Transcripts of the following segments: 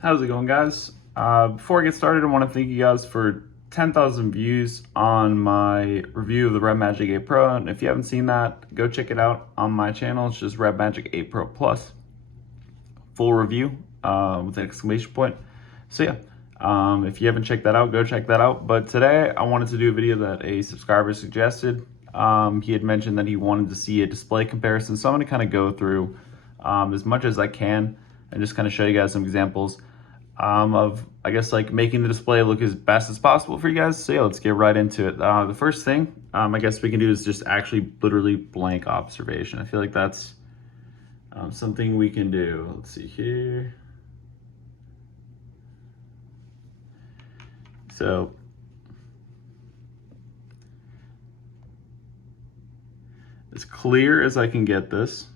How's it going, guys? Before I get started, I want to thank you guys for 10,000 views on my review of the Red Magic 8 Pro. And if you haven't seen that, go check it out on my channel. It's just Red Magic 8 Pro Plus. Full review with an exclamation point. So yeah, if you haven't checked that out, go check that out. But today I wanted to do a video that a subscriber suggested. He had mentioned that he wanted to see a display comparison. So I'm going to kind of go through as much as I can and just kind of show you guys some examples of, I guess, like making the display look as best as possible for you guys. So yeah, let's get right into it. The first thing I guess we can do is just actually literally blank observation. I feel like that's something we can do. Let's see here. So as clear as I can get this,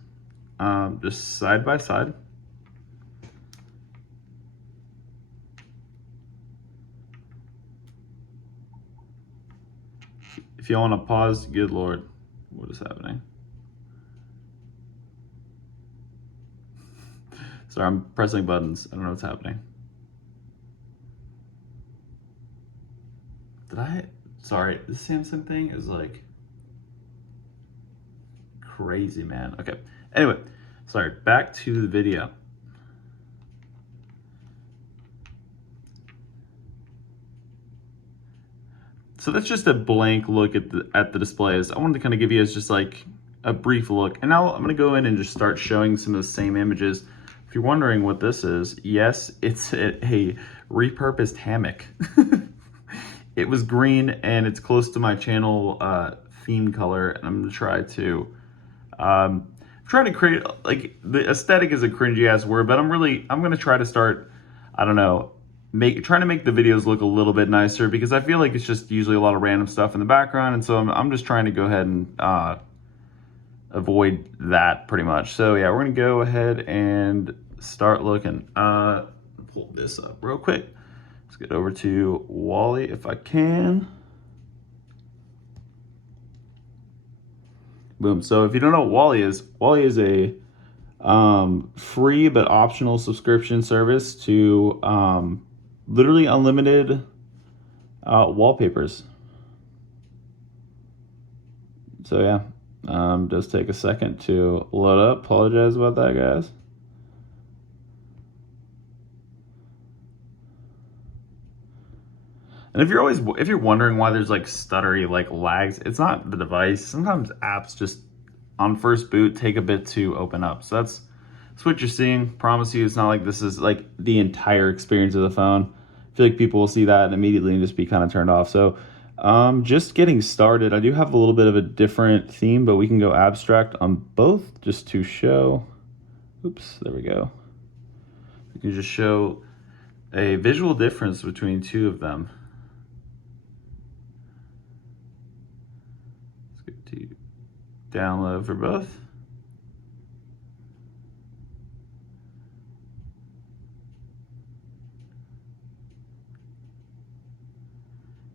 just side by side. If you want to pause, good Lord, what is happening? Sorry, I'm pressing buttons. I don't know what's happening. Sorry, this Samsung thing is like crazy, man. Okay, anyway, sorry, back to the video. So that's just a blank look at the displays. I wanted to kind of give you guys just like a brief look. And now I'm gonna go in and just start showing some of the same images. If you're wondering what this is, yes, it's a repurposed hammock. It was green and it's close to my channel theme color. And I'm gonna try to create, like, the aesthetic is a cringy ass word, but I'm gonna try to start, I don't know, trying to make the videos look a little bit nicer, because I feel like it's just usually a lot of random stuff in the background, and so I'm just trying to go ahead and avoid that pretty much. So yeah, we're gonna go ahead and start looking. Pull this up real quick. Let's get over to Wally if I can. Boom. So if you don't know what Wally is a free but optional subscription service to literally unlimited wallpapers. So yeah, does take a second to load up. Apologize about that, guys. And if you're wondering why there's like stuttery, like lags, it's not the device. Sometimes apps just on first boot take a bit to open up. So that's what you're seeing. Promise you, it's not like this is like the entire experience of the phone. I feel like people will see that and immediately just be kind of turned off. So just getting started, I do have a little bit of a different theme, but we can go abstract on both just to show. Oops, there we go. We can just show a visual difference between two of them. Let's get to download for both.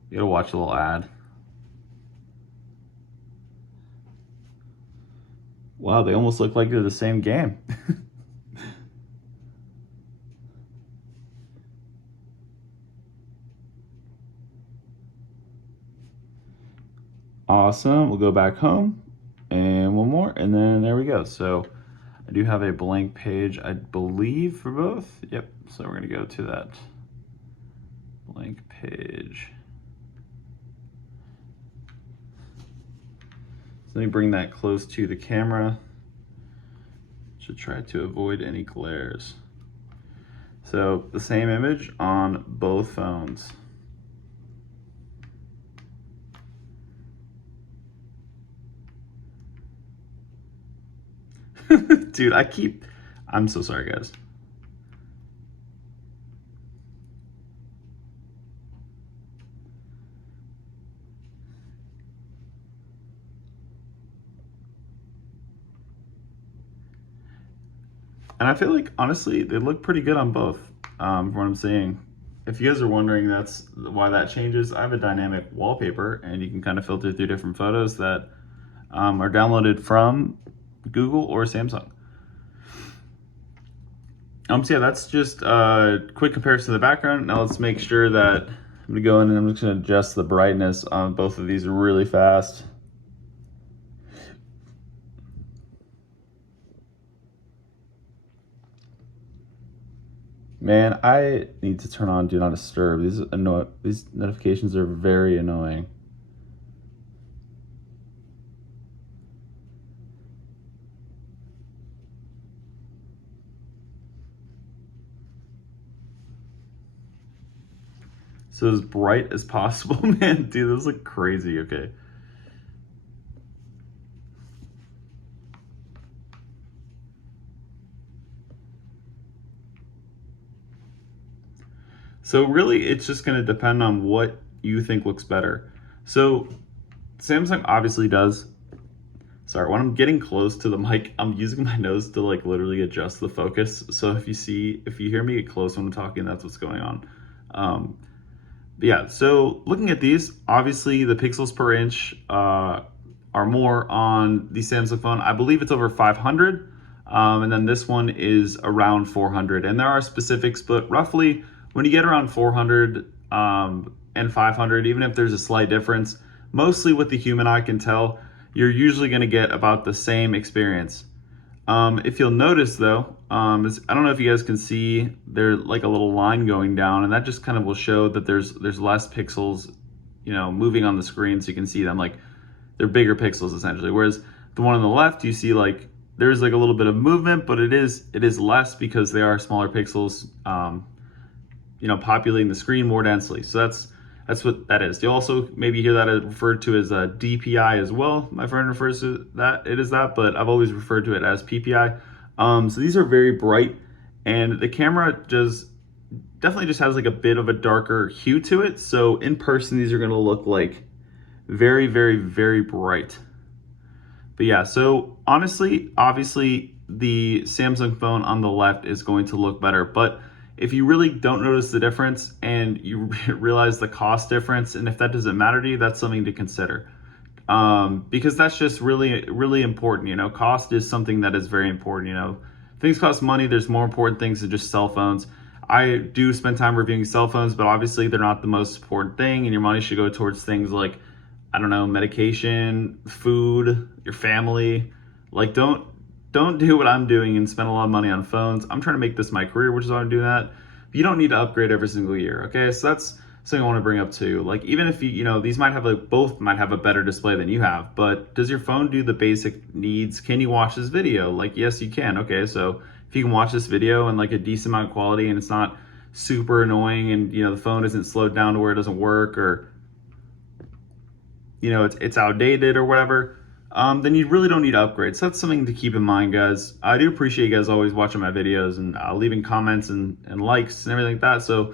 You gotta watch a little ad. Wow, they almost look like they're the same game. Awesome, we'll go back home and one more, and then there we go. So I do have a blank page, I believe, for both. Yep, so we're gonna go to that blank page. So let me bring that close to the camera to try to avoid any glares. So the same image on both phones. Dude, I'm so sorry, guys. And I feel like, honestly, they look pretty good on both, from what I'm seeing. If you guys are wondering that's why that changes, I have a dynamic wallpaper, and you can kind of filter through different photos that are downloaded from Google or Samsung. So yeah, that's just a quick comparison of the background. Now let's make sure that I'm gonna go in and I'm just gonna adjust the brightness on both of these really fast. Man, I need to turn on Do Not Disturb. These notifications are very annoying. So as bright as possible, man. Dude, those look crazy. Okay. So really, it's just going to depend on what you think looks better. So Samsung obviously does. Sorry, when I'm getting close to the mic, I'm using my nose to like literally adjust the focus. So if you hear me get close when I'm talking, that's what's going on. Yeah, so looking at these, obviously the pixels per inch are more on the Samsung phone. I believe it's over 500, and then this one is around 400. And there are specifics, but roughly when you get around 400 and 500, even if there's a slight difference, mostly what the human eye can tell, you're usually going to get about the same experience. If you'll notice though, I don't know if you guys can see there's like a little line going down, and that just kind of will show that there's less pixels, moving on the screen, so you can see them like they're bigger pixels essentially. Whereas the one on the left, you see like there's like a little bit of movement, but it is less because they are smaller pixels, populating the screen more densely. So that's what that is. You'll also maybe hear that referred to as a DPI as well. My friend refers to that, it is that, but I've always referred to it as PPI. So these are very bright, and the camera definitely just has like a bit of a darker hue to it. So in person, these are gonna look like very, very, very bright. But yeah, so honestly, obviously the Samsung phone on the left is going to look better, but if you really don't notice the difference and you realize the cost difference, and if that doesn't matter to you, that's something to consider. Because that's just really, really important. Cost is something that is very important. Things cost money. There's more important things than just cell phones. I do spend time reviewing cell phones, but obviously they're not the most important thing, and your money should go towards things like, I don't know, medication, food, your family. Like, don't do what I'm doing and spend a lot of money on phones. I'm trying to make this my career, which is why I'm doing that. But you don't need to upgrade every single year. Okay, so that's something I want to bring up too. Like, even if these might have both might have a better display than you have, but does your phone do the basic needs? Can you watch this video? Like, yes, you can. Okay, so if you can watch this video in like a decent amount of quality and it's not super annoying, and the phone isn't slowed down to where it doesn't work, or it's outdated or whatever, then you really don't need to upgrade. So that's something to keep in mind, guys. I do appreciate you guys always watching my videos and leaving comments and likes and everything like that. So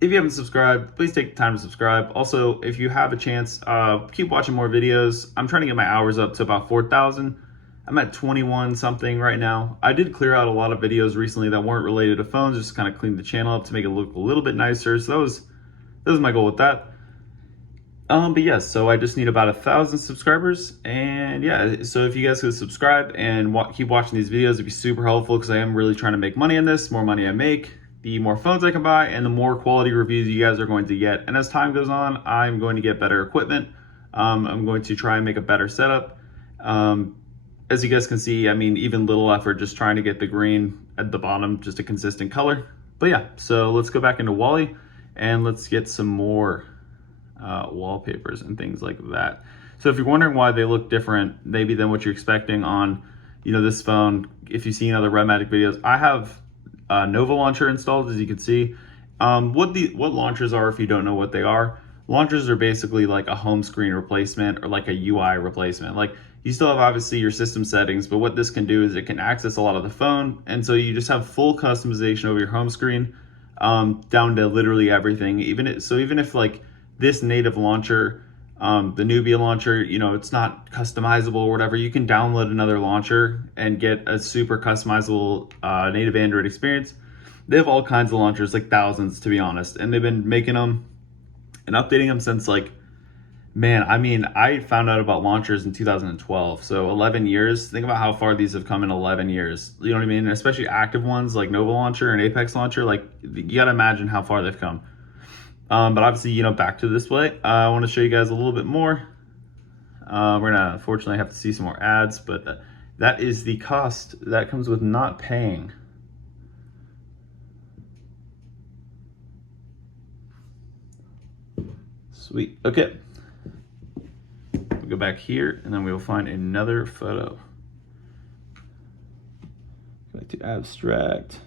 if you haven't subscribed, please take the time to subscribe. Also, if you have a chance, keep watching more videos. I'm trying to get my hours up to about 4,000. I'm at 21 something right now. I did clear out a lot of videos recently that weren't related to phones, just kind of clean the channel up to make it look a little bit nicer. So that was my goal with that. But yes, so I just need about 1,000 subscribers, and yeah, so if you guys could subscribe and keep watching these videos, it'd be super helpful, because I am really trying to make money in this. The more money I make, the more phones I can buy, and the more quality reviews you guys are going to get. And as time goes on, I'm going to get better equipment. I'm going to try and make a better setup. As you guys can see, I mean, even little effort, just trying to get the green at the bottom, just a consistent color. But yeah, so let's go back into Wally, and let's get some more wallpapers and things like that. So if you're wondering why they look different maybe than what you're expecting on this phone, if you've seen other Red Magic videos, I have Nova Launcher installed, as you can see. What launchers are, if you don't know what they are, launchers are basically like a home screen replacement or like a UI replacement. Like, you still have obviously your system settings, but what this can do is it can access a lot of the phone, and so you just have full customization over your home screen, down to literally everything. Even if like this native launcher, the Nubia launcher, it's not customizable or whatever, you can download another launcher and get a super customizable native Android experience. They have all kinds of launchers, like thousands to be honest, and they've been making them and updating them since like Man, I mean, I found out about launchers in 2012, so 11 years. Think about how far these have come in 11 years. You know what I mean? Especially active ones like Nova Launcher and Apex Launcher. Like, you gotta imagine how far they've come. But obviously, back to the display. I want to show you guys a little bit more. We're gonna unfortunately have to see some more ads, but that is the cost that comes with not paying. Sweet. Okay. We'll go back here, and then we will find another photo. Go back to abstract.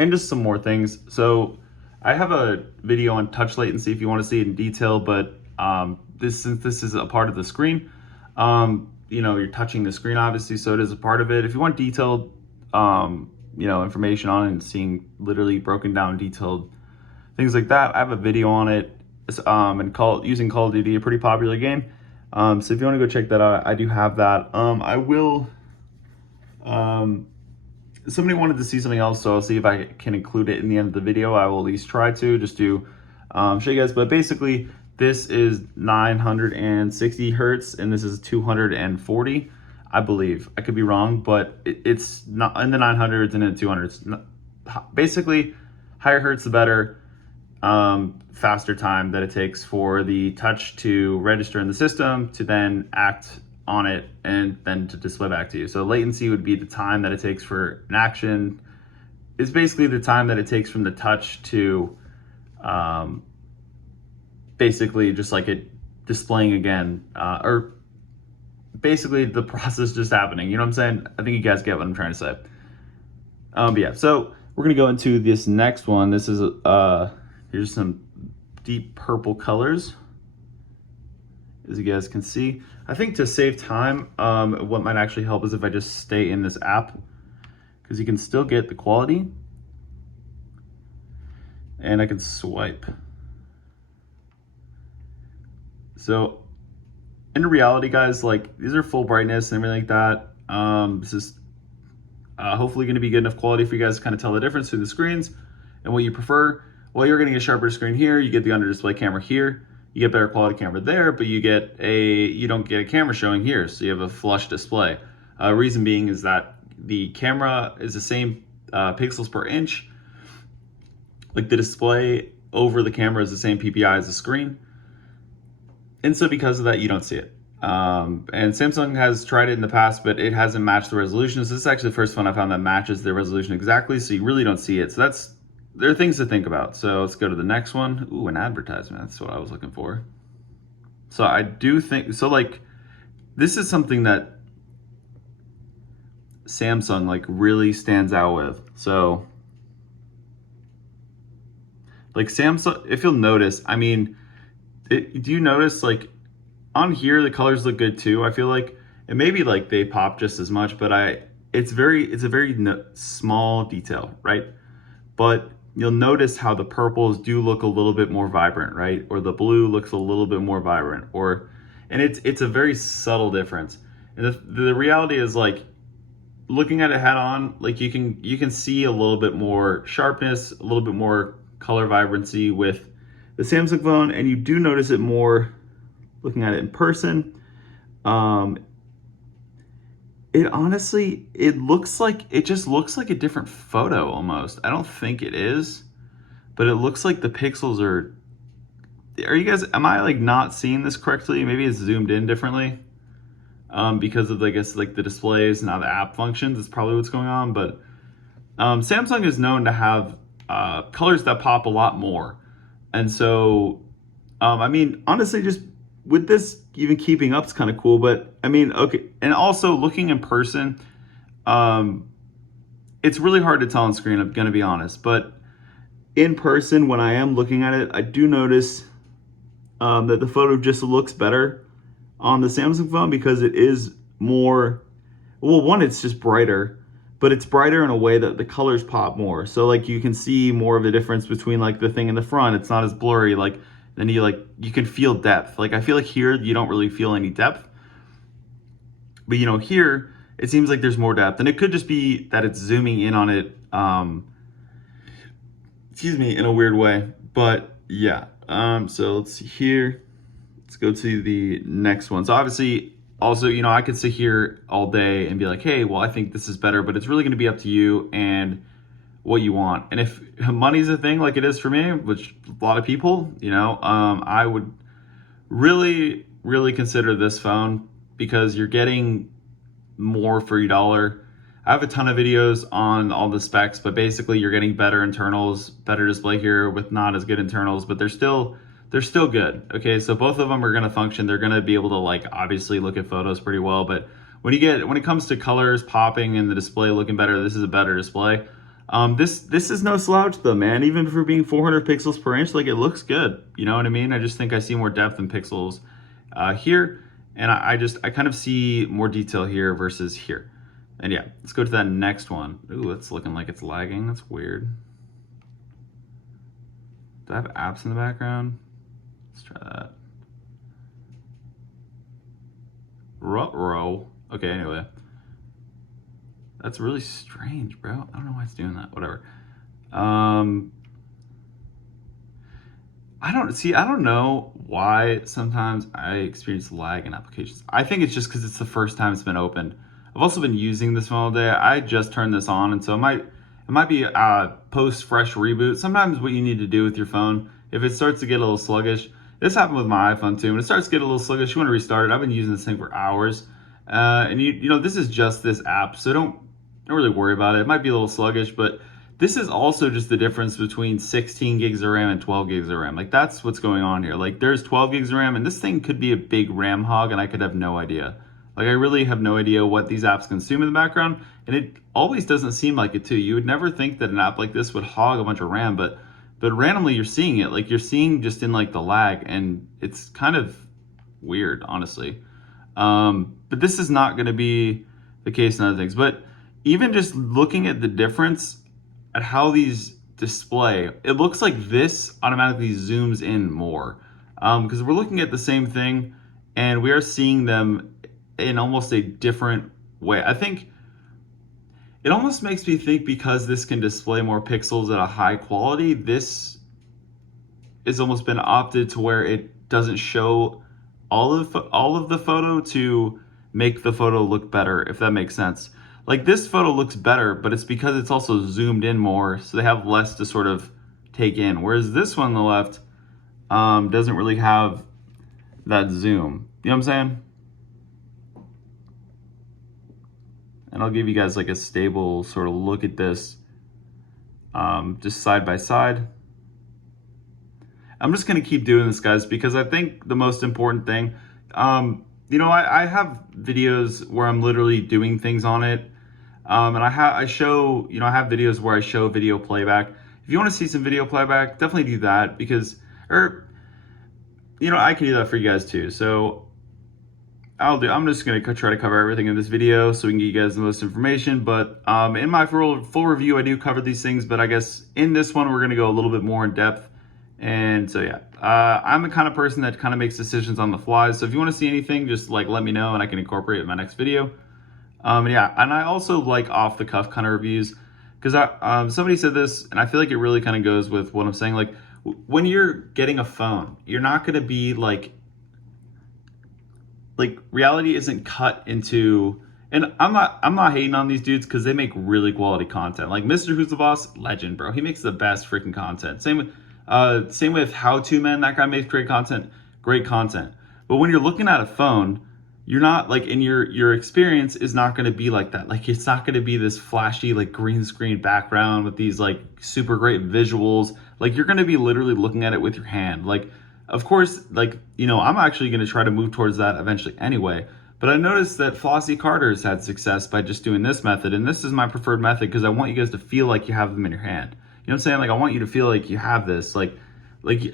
And just some more things. So I have a video on touch latency if you want to see it in detail, but since this is a part of the screen, you're touching the screen obviously, so it is a part of it. If you want detailed, information on it and seeing literally broken down detailed things like that, I have a video on it. And using Call of Duty, a pretty popular game. So if you want to go check that out, I do have that. I will. Somebody wanted to see something else, so I'll see if I can include it in the end of the video. I will at least try to, just to show you guys. But basically, this is 960 hertz, and this is 240, I believe. I could be wrong, but it's not in the 900s and in the 200s. Basically, higher hertz, the better. Faster time that it takes for the touch to register in the system, to then act on it, and then to display back to you. So latency would be the time that it takes for an action. It's basically the time that it takes from the touch to basically just like it displaying again, or basically the process just happening. You know what I'm saying? I think you guys get what I'm trying to say. But yeah, so we're gonna go into this next one. This is here's some deep purple colors, as you guys can see. I think to save time, what might actually help is if I just stay in this app, because you can still get the quality, and I can swipe. So in reality, guys, like, these are full brightness and everything like that. This is hopefully going to be good enough quality for you guys to kind of tell the difference between the screens and what you prefer. Well, you're getting a sharper screen here, you get the under display camera here, you get better quality camera there, but you don't get a camera showing here, so you have a flush display. Reason being is that the camera is the same pixels per inch. Like, the display over the camera is the same PPI as the screen. And so because of that, you don't see it. And Samsung has tried it in the past, but it hasn't matched the resolution. So this is actually the first one I found that matches the resolution exactly, so you really don't see it. So there are things to think about. So let's go to the next one. Ooh, an advertisement. That's what I was looking for. So I do think, so like, this is something that Samsung like really stands out with. So like Samsung, if you'll notice, I mean, do you notice like on here, the colors look good too. I feel like, and maybe like they pop just as much, but it's a very small detail, right? But you'll notice how the purples do look a little bit more vibrant, right? Or the blue looks a little bit more vibrant, and it's a very subtle difference. And the reality is, like, looking at it head on, like, you can see a little bit more sharpness, a little bit more color vibrancy with the Samsung phone, and you do notice it more looking at it in person. It honestly, it just looks like a different photo almost. I don't think it is, but it looks like the pixels are you guys, am I like not seeing this correctly? Maybe it's zoomed in differently because of, I guess, like the displays and how the app functions. It's probably what's going on, but Samsung is known to have colors that pop a lot more. And so, I mean, honestly, just with this, even keeping up is kind of cool, but I mean, okay. And also looking in person, it's really hard to tell on screen, I'm going to be honest, but in person, when I am looking at it, I do notice that the photo just looks better on the Samsung phone because it is more, well, one, it's just brighter, but it's brighter in a way that the colors pop more. So like you can see more of the difference between like the thing in the front. It's not as blurry. Like, then you can feel depth. Like, I feel like here you don't really feel any depth. But you know, here it seems like there's more depth, and it could just be that it's zooming in on it, excuse me, in a weird way. But yeah, so let's see here. Let's go to the next one. So obviously, also, you know, I could sit here all day and be like, hey, well, I think this is better, but it's really going to be up to you and what you want. And if money's a thing like it is for me, which a lot of people, you know, I would really consider this phone because you're getting more for your dollar. I have a ton of videos on all the specs, but basically you're getting better internals, better display here with not as good internals, but they're still good. Okay, so both of them are gonna function. They're gonna be able to like obviously look at photos pretty well, but when it comes to colors popping and the display looking better, this is a better display. This is no slouch though, man. Even for being 400 pixels per inch, like it looks good. You know what I mean? I just think I see more depth in pixels here, and I kind of see more detail here versus here. And yeah, let's go to that next one. Ooh, it's looking like it's lagging. That's weird. Do I have apps in the background? Let's try that. Ruh-roh. Okay, anyway. That's really strange, bro. I don't know why it's doing that. Whatever. I don't know why sometimes I experience lag in applications. I think it's just because it's the first time it's been opened. I've also been using this phone all day. I just turned this on, and so it might be a post fresh reboot. Sometimes what you need to do with your phone, if it starts to get a little sluggish, this happened with my iPhone too. When it starts to get a little sluggish, you want to restart it. I've been using this thing for hours, and you know this is just this app, so don't really worry about it. It might be a little sluggish, but this is also just the difference between 16 gigs of RAM and 12 gigs of RAM. Like that's what's going on here. Like there's 12 gigs of RAM, and this thing could be a big RAM hog, and I could have no idea. Like I really have no idea what these apps consume in the background, and it always doesn't seem like it too. You would never think that an app like this would hog a bunch of RAM, but randomly you're seeing it. Like you're seeing just in like the lag, and it's kind of weird, honestly. But this is not going to be the case in other things. But even just looking at the difference at how these display, it looks like this automatically zooms in more because we're looking at the same thing and we are seeing them in almost a different way. I think it almost makes me think because this can display more pixels at a high quality, this has almost been opted to where it doesn't show all of the photo to make the photo look better, if that makes sense. Like this photo looks better, but it's because it's also zoomed in more, so they have less to sort of take in. Whereas this one on the left doesn't really have that zoom. You know what I'm saying? And I'll give you guys like a stable sort of look at this just side by side. I'm just gonna keep doing this, guys, because I think the most important thing, you know, I have videos where I'm literally doing things on it. And I show, you know, I have videos where I show video playback. If you want to see some video playback, definitely do that because, or, you know, I can do that for you guys too. So I'm just going to try to cover everything in this video so we can get you guys the most information. But in my full review, I do cover these things, but I guess in this one, we're going to go a little bit more in depth. And so, yeah, I'm the kind of person that kind of makes decisions on the fly. So if you want to see anything, just like let me know and I can incorporate it in my next video. Yeah, and I also like off the cuff kind of reviews because somebody said this, and I feel like it really kind of goes with what I'm saying. Like when you're getting a phone, you're not going to be like reality isn't cut into. And I'm not hating on these dudes because they make really quality content. Like Mr. Who's the Boss, legend, bro. He makes the best freaking content. Same with How To Men. That guy makes great content. But when you're looking at a phone, you're not like in your experience is not going to be like that. Like it's not going to be this flashy like green screen background with these like super great visuals. Like you're going to be literally looking at it with your hand. Like of course, like, you know, I'm actually going to try to move towards that eventually anyway. But I noticed that Flossie Carter's had success by just doing this method, and this is my preferred method because I want you guys to feel like you have them in your hand. You know what I'm saying? Like I want you to feel like you have this. Like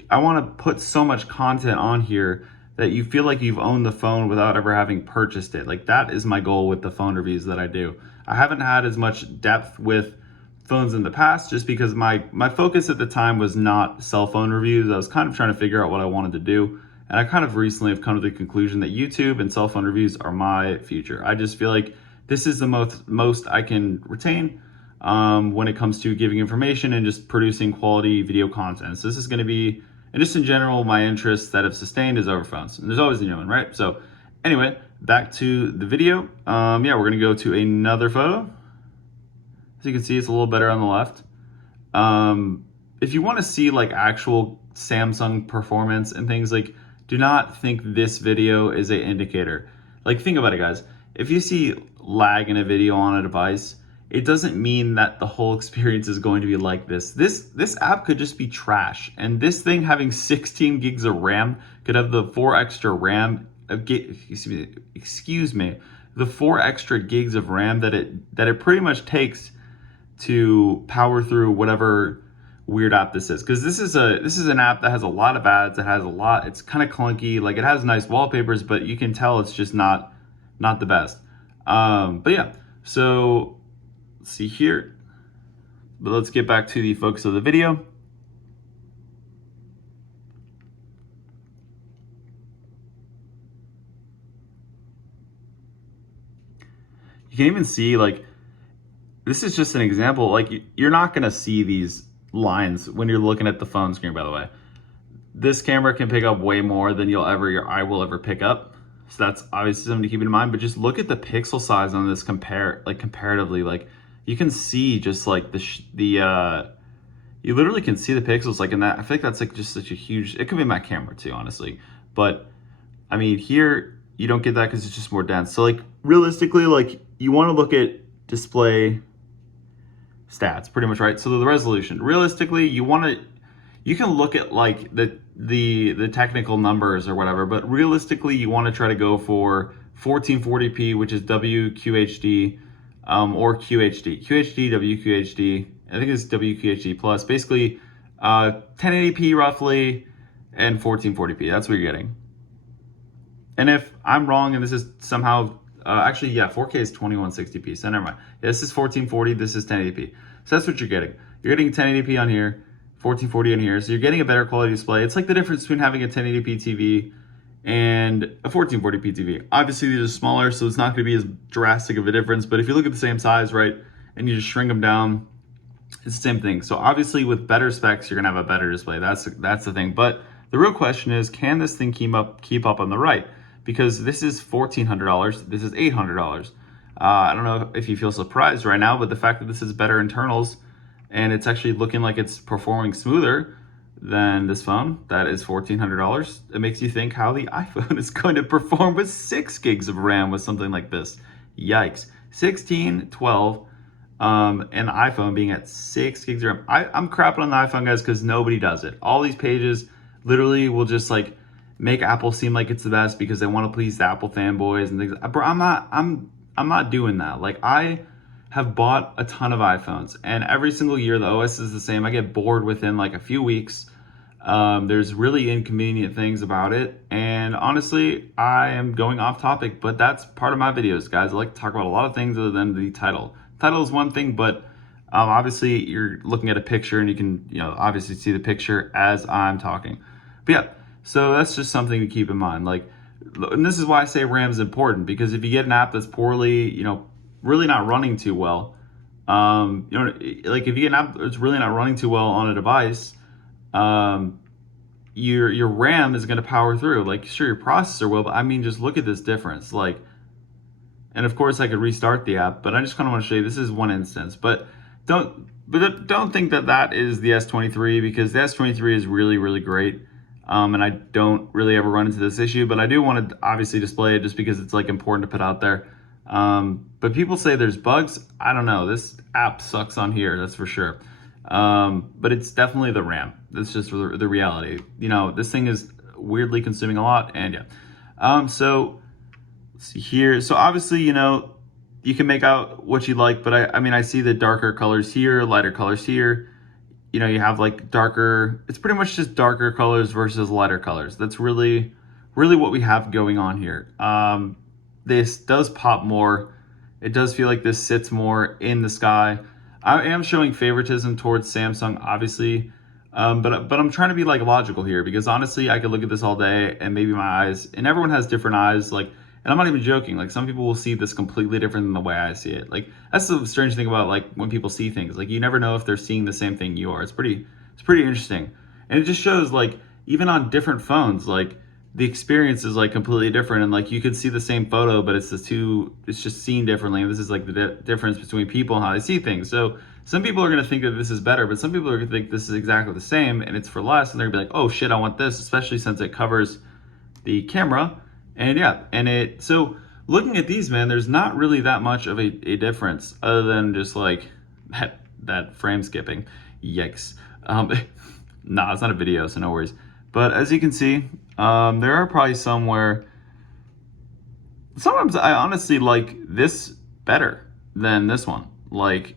I want to put so much content on here that you feel like you've owned the phone without ever having purchased it. Like that is my goal with the phone reviews that I do. I haven't had as much depth with phones in the past just because my focus at the time was not cell phone reviews. I was kind of trying to figure out what I wanted to do. And I kind of recently have come to the conclusion that YouTube and cell phone reviews are my future. I just feel like this is the most I can retain when it comes to giving information and just producing quality video content. So this is going to be, and just in general, my interests that have sustained is over phones. And there's always a new one, right? So anyway, back to the video. Yeah, we're going to go to another photo. As you can see, it's a little better on the left. If you want to see like actual Samsung performance and things, like, do not think this video is an indicator. Like, think about it, guys. If you see lag in a video on a device, it doesn't mean that the whole experience is going to be like this. This app could just be trash. And this thing having 16 gigs of RAM could have the 4 extra RAM, excuse me, the 4 extra gigs of RAM that it pretty much takes to power through whatever weird app this is. Because this is an app that has a lot of ads. It has a lot, it's kind of clunky. Like, it has nice wallpapers, but you can tell it's just not the best. But yeah, so let's see here. But let's get back to the focus of the video. You can even see, like, this is just an example. Like, you're not gonna see these lines when you're looking at the phone screen, by the way. This camera can pick up way more than your eye will ever pick up. So that's obviously something to keep in mind, but just look at the pixel size on this comparatively. Like, you can see just like you literally can see the pixels like in that. I feel like that's like just such a huge, it could be my camera too, honestly. But I mean, here you don't get that because it's just more dense. So like realistically, like you want to look at display stats pretty much, right? So the resolution, realistically, you can look at like the technical numbers or whatever, but realistically you want to try to go for 1440p, which is WQHD, or QHD, WQHD. I think it's WQHD plus, basically 1080p roughly and 1440p. That's what you're getting. And if I'm wrong and this is somehow actually, yeah, 4K is 2160p, so never mind. Yeah, this is 1440, this is 1080p. So that's what you're getting. You're getting 1080p on here, 1440 on here, so you're getting a better quality display. It's like the difference between having a 1080p TV and a 1440p TV. Obviously, these are smaller, so it's not going to be as drastic of a difference, but if you look at the same size, right, and you just shrink them down, it's the same thing. So obviously, with better specs, you're going to have a better display. That's the thing. But the real question is, can this thing keep up on the right? Because this is $1,400, this is $800. I don't know if you feel surprised right now, but the fact that this is better internals and it's actually looking like it's performing smoother than this phone that is $1,400, it makes you think how the iPhone is going to perform with 6 gigs of RAM with something like this. Yikes. 16, 12, and the iPhone being at 6 gigs of RAM. I'm crapping on the iPhone, guys, because nobody does it. All these pages literally will just like make Apple seem like it's the best because they want to please the Apple fanboys and things. Bro, I'm not doing that. Like, I have bought a ton of iPhones, and every single year the OS is the same. I get bored within like a few weeks. There's really inconvenient things about it, and honestly, I am going off topic, but that's part of my videos, guys. I like to talk about a lot of things other than the title. Title is one thing, but obviously you're looking at a picture and you can, obviously see the picture as I'm talking. But yeah, so that's just something to keep in mind. Like, and this is why I say RAM is important, because if you get an app that's poorly, really not running too well, like if you get an app that's really not running too well on a device, your RAM is going to power through. Like, sure, your processor will, but I mean, just look at this difference. Like, and of course I could restart the app, but I just kind of want to show you, this is one instance, but don't think that is the S23, because the S23 is really, really great. And I don't really ever run into this issue, but I do want to obviously display it just because it's like important to put out there. But people say there's bugs. I don't know. This app sucks on here, that's for sure. But it's definitely the RAM. That's just the reality. This thing is weirdly consuming a lot, and yeah. So let's see here. So obviously, you can make out what you like, but I mean, I see the darker colors here, lighter colors here. You have like darker, it's pretty much just darker colors versus lighter colors. That's really what we have going on here. This does pop more. It does feel like this sits more in the sky. I am showing favoritism towards Samsung, obviously. But I'm trying to be like logical here, because honestly, I could look at this all day and maybe my eyes, and everyone has different eyes. Like, and I'm not even joking. Like, some people will see this completely different than the way I see it. Like, that's the strange thing about like when people see things. Like, you never know if they're seeing the same thing you are. It's pretty interesting, and it just shows like even on different phones, like the experience is like completely different, and like you could see the same photo, but it's just seen differently. And this is like the difference between people and how they see things. So some people are going to think that this is better, but some people are going to think this is exactly the same and it's for less, and they're going to be like, oh shit, I want this, especially since it covers the camera. And yeah, and so looking at these, man, there's not really that much of a difference other than just like that frame skipping. Yikes. Nah, it's not a video, so no worries. But as you can see, there are probably some where sometimes I honestly like this better than this one. Like,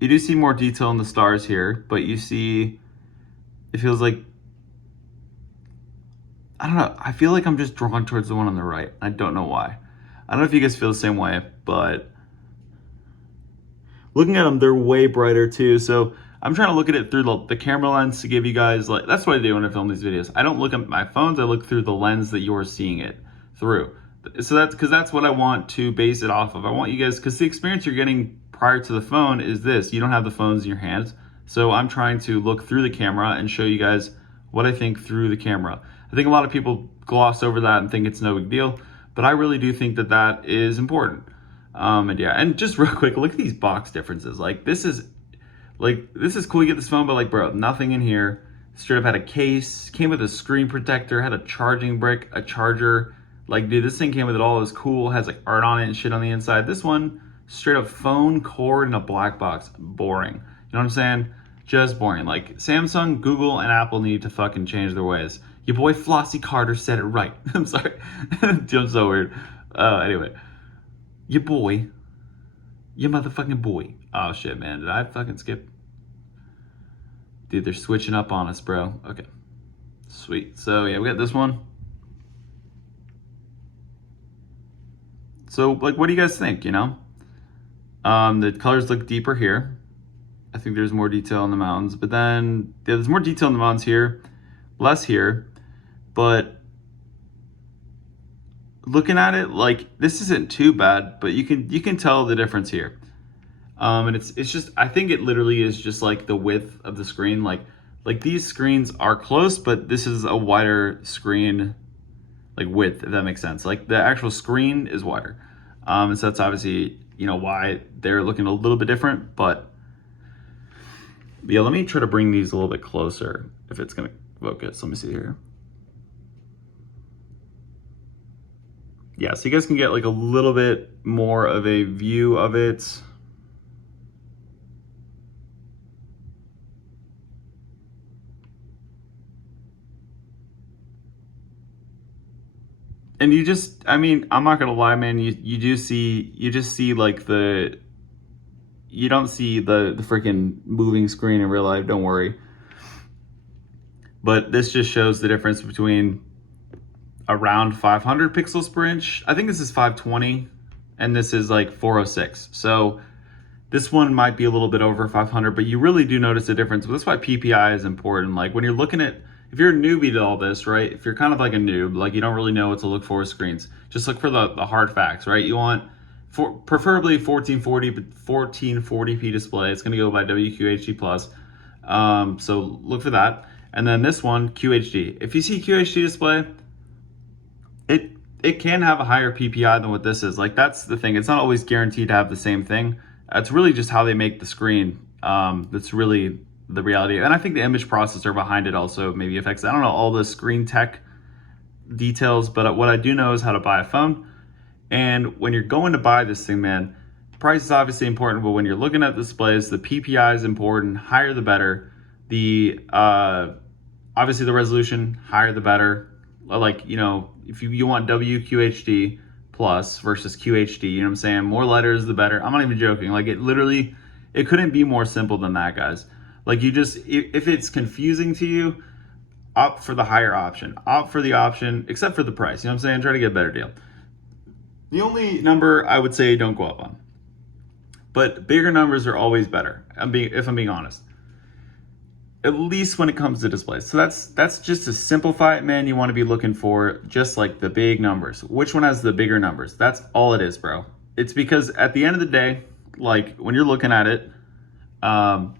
you do see more detail in the stars here, but you see, it feels like, I don't know, I feel like I'm just drawn towards the one on the right. I don't know why. I don't know if you guys feel the same way, but looking at them, they're way brighter too. So I'm trying to look at it through the camera lens to give you guys, like, that's what I do when I film these videos. I don't look at my phones, I look through the lens that you're seeing it through. So that's because that's what I want to base it off of. I want you guys, because the experience you're getting prior to the phone is this. You don't have the phones in your hands. So I'm trying to look through the camera and show you guys what I think through the camera. I think a lot of people gloss over that and think it's no big deal, but I really do think that that is important. And yeah, and just real quick, look at these box differences. Like, this is cool, you get this phone, but like, bro, nothing in here. Straight up had a case, came with a screen protector, had a charging brick, a charger. Like, dude, this thing came with it all. It was cool, has like art on it and shit on the inside. This one, straight up phone, cord, and a black box. Boring. You know what I'm saying? Just boring. Like, Samsung, Google, and Apple need to fucking change their ways. Your boy Flossie Carter said it right. I'm sorry. Dude, I'm so weird. Anyway. Your boy. Your motherfucking boy. Oh shit, man. Did I fucking skip? Dude, they're switching up on us, bro. Okay. Sweet. So yeah, we got this one. So like, what do you guys think, you know? The colors look deeper here. I think there's more detail in the mountains, but then yeah, there's more detail in the mountains here, less here. But looking at it, like, this isn't too bad, but you can tell the difference here. And it's just, I think it literally is just like the width of the screen. Like these screens are close, but this is a wider screen, like width, if that makes sense. Like, the actual screen is wider. And so that's obviously, you know, why they're looking a little bit different. But yeah, let me try to bring these a little bit closer if it's gonna focus. Let me see here. Yeah, so you guys can get like a little bit more of a view of it. And you just, I mean, I'm not gonna lie, man, you just see like you don't see the freaking moving screen in real life, don't worry. But this just shows the difference between around 500 pixels per inch. I think this is 520 and this is like 406. So this one might be a little bit over 500, but you really do notice a difference. That's why PPI is important. Like, when you're looking at, if you're a newbie to all this, right? If you're kind of like a noob, like you don't really know what to look for with screens, just look for the hard facts, right? You want preferably 1440p display. It's going to go by WQHD plus. So look for that. And then this one, QHD. If you see QHD display, it can have a higher PPI than what this is. Like, that's the thing. It's not always guaranteed to have the same thing. It's really just how they make the screen. That's really the reality. And I think the image processor behind it also maybe affects, I don't know all the screen tech details, but what I do know is how to buy a phone. And when you're going to buy this thing, man, price is obviously important, but when you're looking at displays, the PPI is important. Higher the better. The obviously the resolution, higher the better. Like, you know, if you want WQHD plus versus QHD, you know what I'm saying? More letters, the better. I'm not even joking. Like, it couldn't be more simple than that, guys. Like, you just, if it's confusing to you, opt for the higher option. Opt for the option, except for the price. You know what I'm saying? Try to get a better deal. The only number I would say don't go up on. But bigger numbers are always better, if I'm being honest. at least when it comes to displays. So that's just to simplify it, man. You want to be looking for just like the big numbers. Which one has the bigger numbers? That's all it is, bro. It's because at the end of the day, like when you're looking at it, um,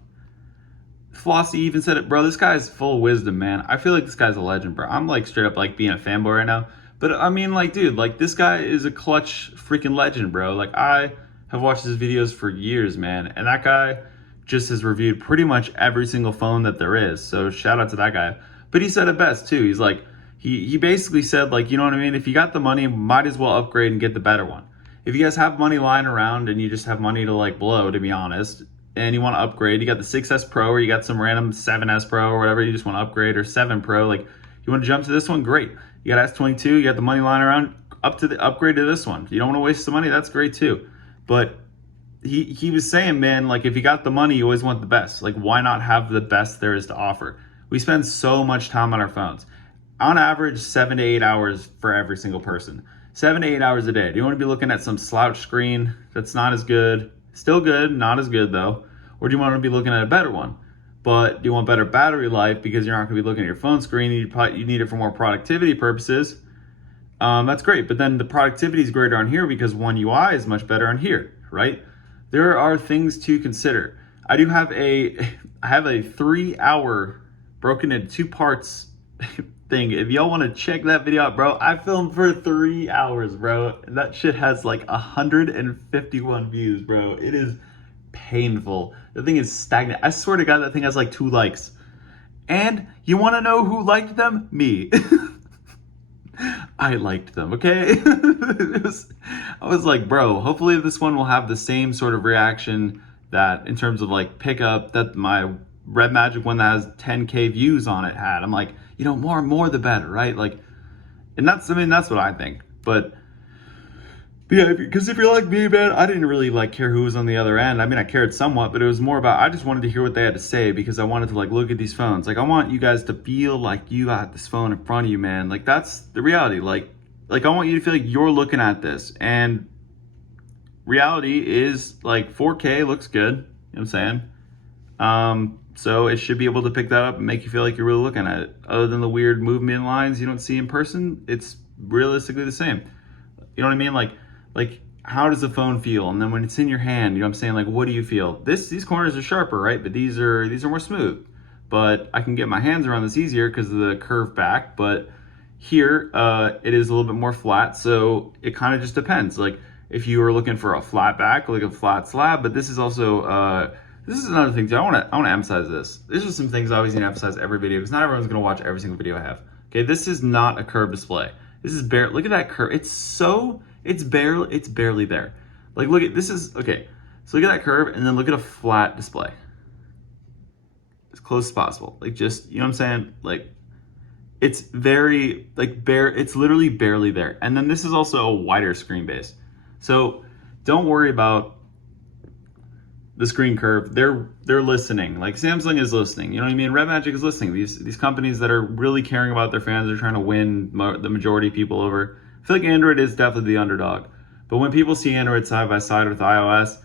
Flossie even said it, bro. This guy's full of wisdom, man. I feel like this guy's a legend, bro. I'm like straight up like being a fanboy right now. But I mean, like, dude, like this guy is a clutch freaking legend, bro. Like I have watched his videos for years, man, and that guy just has reviewed pretty much every single phone that there is. So shout out to that guy. But he said it best too. He's like, he basically said like, you know what I mean? If you got the money, might as well upgrade and get the better one. If you guys have money lying around and you just have money to like blow, to be honest, and you want to upgrade, you got the 6S Pro or you got some random 7S Pro or whatever, you just want to upgrade, or 7 Pro, like you want to jump to this one, great. You got S22, you got the money lying around, up to the upgrade to this one. You don't want to waste the money, that's great too. But he was saying, man, like if you got the money, you always want the best. Like why not have the best there is to offer? We spend so much time on our phones. On average, 7 to 8 hours for every single person. 7 to 8 hours a day. Do you want to be looking at some slouch screen that's not as good? Still good, not as good though. Or do you want to be looking at a better one? But do you want better battery life because you're not going to be looking at your phone screen? You need it for more productivity purposes. That's great. But then the productivity is greater on here because One UI is much better on here, right? There are things to consider. I do have I have a 3 hour broken into 2 parts thing. If y'all want to check that video out, bro, I filmed for 3 hours, bro. That shit has like 151 views, bro. It is painful. The thing is stagnant. I swear to God, that thing has like 2 likes. And you want to know who liked them? Me. I liked them, okay? I was like, bro, hopefully this one will have the same sort of reaction that in terms of like pickup that my Red Magic one that has 10K views on it had. I'm like, you know, more the better, right? Like, and that's, I mean, that's what I think. But yeah, because if you're like me, man, I didn't really like care who was on the other end. I mean, I cared somewhat, but it was more about I just wanted to hear what they had to say because I wanted to like look at these phones. Like I want you guys to feel like you got this phone in front of you, man. Like that's the reality. Like I want you to feel like you're looking at this. And reality is like 4K looks good. You know what I'm saying? So it should be able to pick that up and make you feel like you're really looking at it. Other than the weird movement lines you don't see in person, it's realistically the same. You know what I mean? Like how does the phone feel? And then when it's in your hand, you know what I'm saying? Like what do you feel? These corners are sharper, right? But these are more smooth. But I can get my hands around this easier because of the curved back. But here, it is a little bit more flat, so it kind of just depends. Like if you were looking for a flat back, like a flat slab, but this is also this is another thing too. I want to emphasize this. These are some things I always need to emphasize every video because not everyone's gonna watch every single video I have. Okay, this is not a curved display. This is bare. Look at that curve. It's barely there. Like look at this is okay. So look at that curve and then look at a flat display. As close as possible. Like just, you know what I'm saying? Like it's very like it's literally barely there. And then this is also a wider screen base. So don't worry about the screen curve. They're listening. Like Samsung is listening. You know what I mean? Red Magic is listening. These companies that are really caring about their fans are trying to win the majority of people over. I feel like Android is definitely the underdog. But when people see Android side by side with iOS,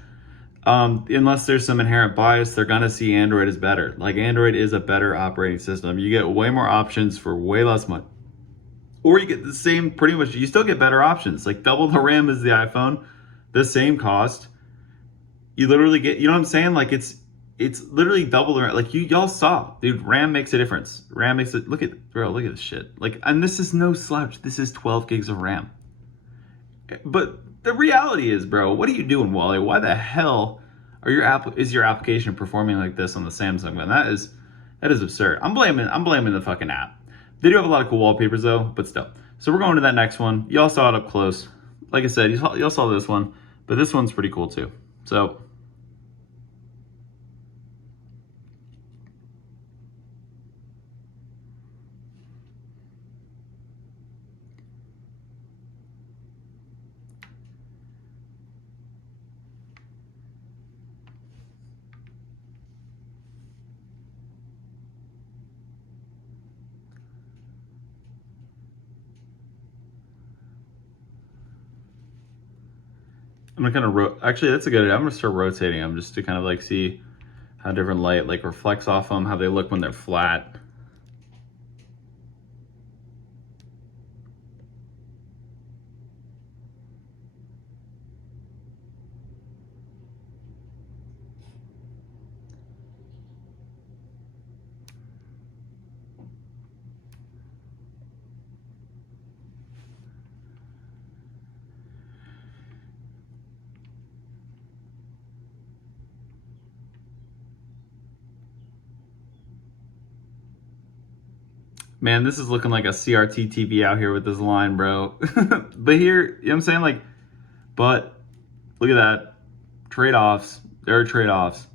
unless there's some inherent bias, they're gonna see Android as better. Like Android is a better operating system. You get way more options for way less money. Or you get the same, pretty much, you still get better options. Like double the RAM as the iPhone, the same cost. You literally get, you know what I'm saying? Like it's literally double the RAM. Like y'all saw, dude, RAM makes a difference. RAM makes it, look at this shit. Like, and this is no slouch. This is 12 gigs of RAM. But the reality is, bro, what are you doing, Wally? Why the hell are is your application performing like this on the Samsung one? That is absurd. I'm blaming the fucking app. They do have a lot of cool wallpapers though, but still. So we're going to that next one. Y'all saw it up close. Like I said, y'all saw this one, but this one's pretty cool too. So I'm gonna kind of actually that's a good idea. I'm gonna start rotating them just to kind of like see how different light like reflects off them, how they look when they're flat. Man, this is looking like a CRT TV out here with this line, bro. But here, you know what I'm saying? Like, but look at that. Trade-offs. There are trade-offs.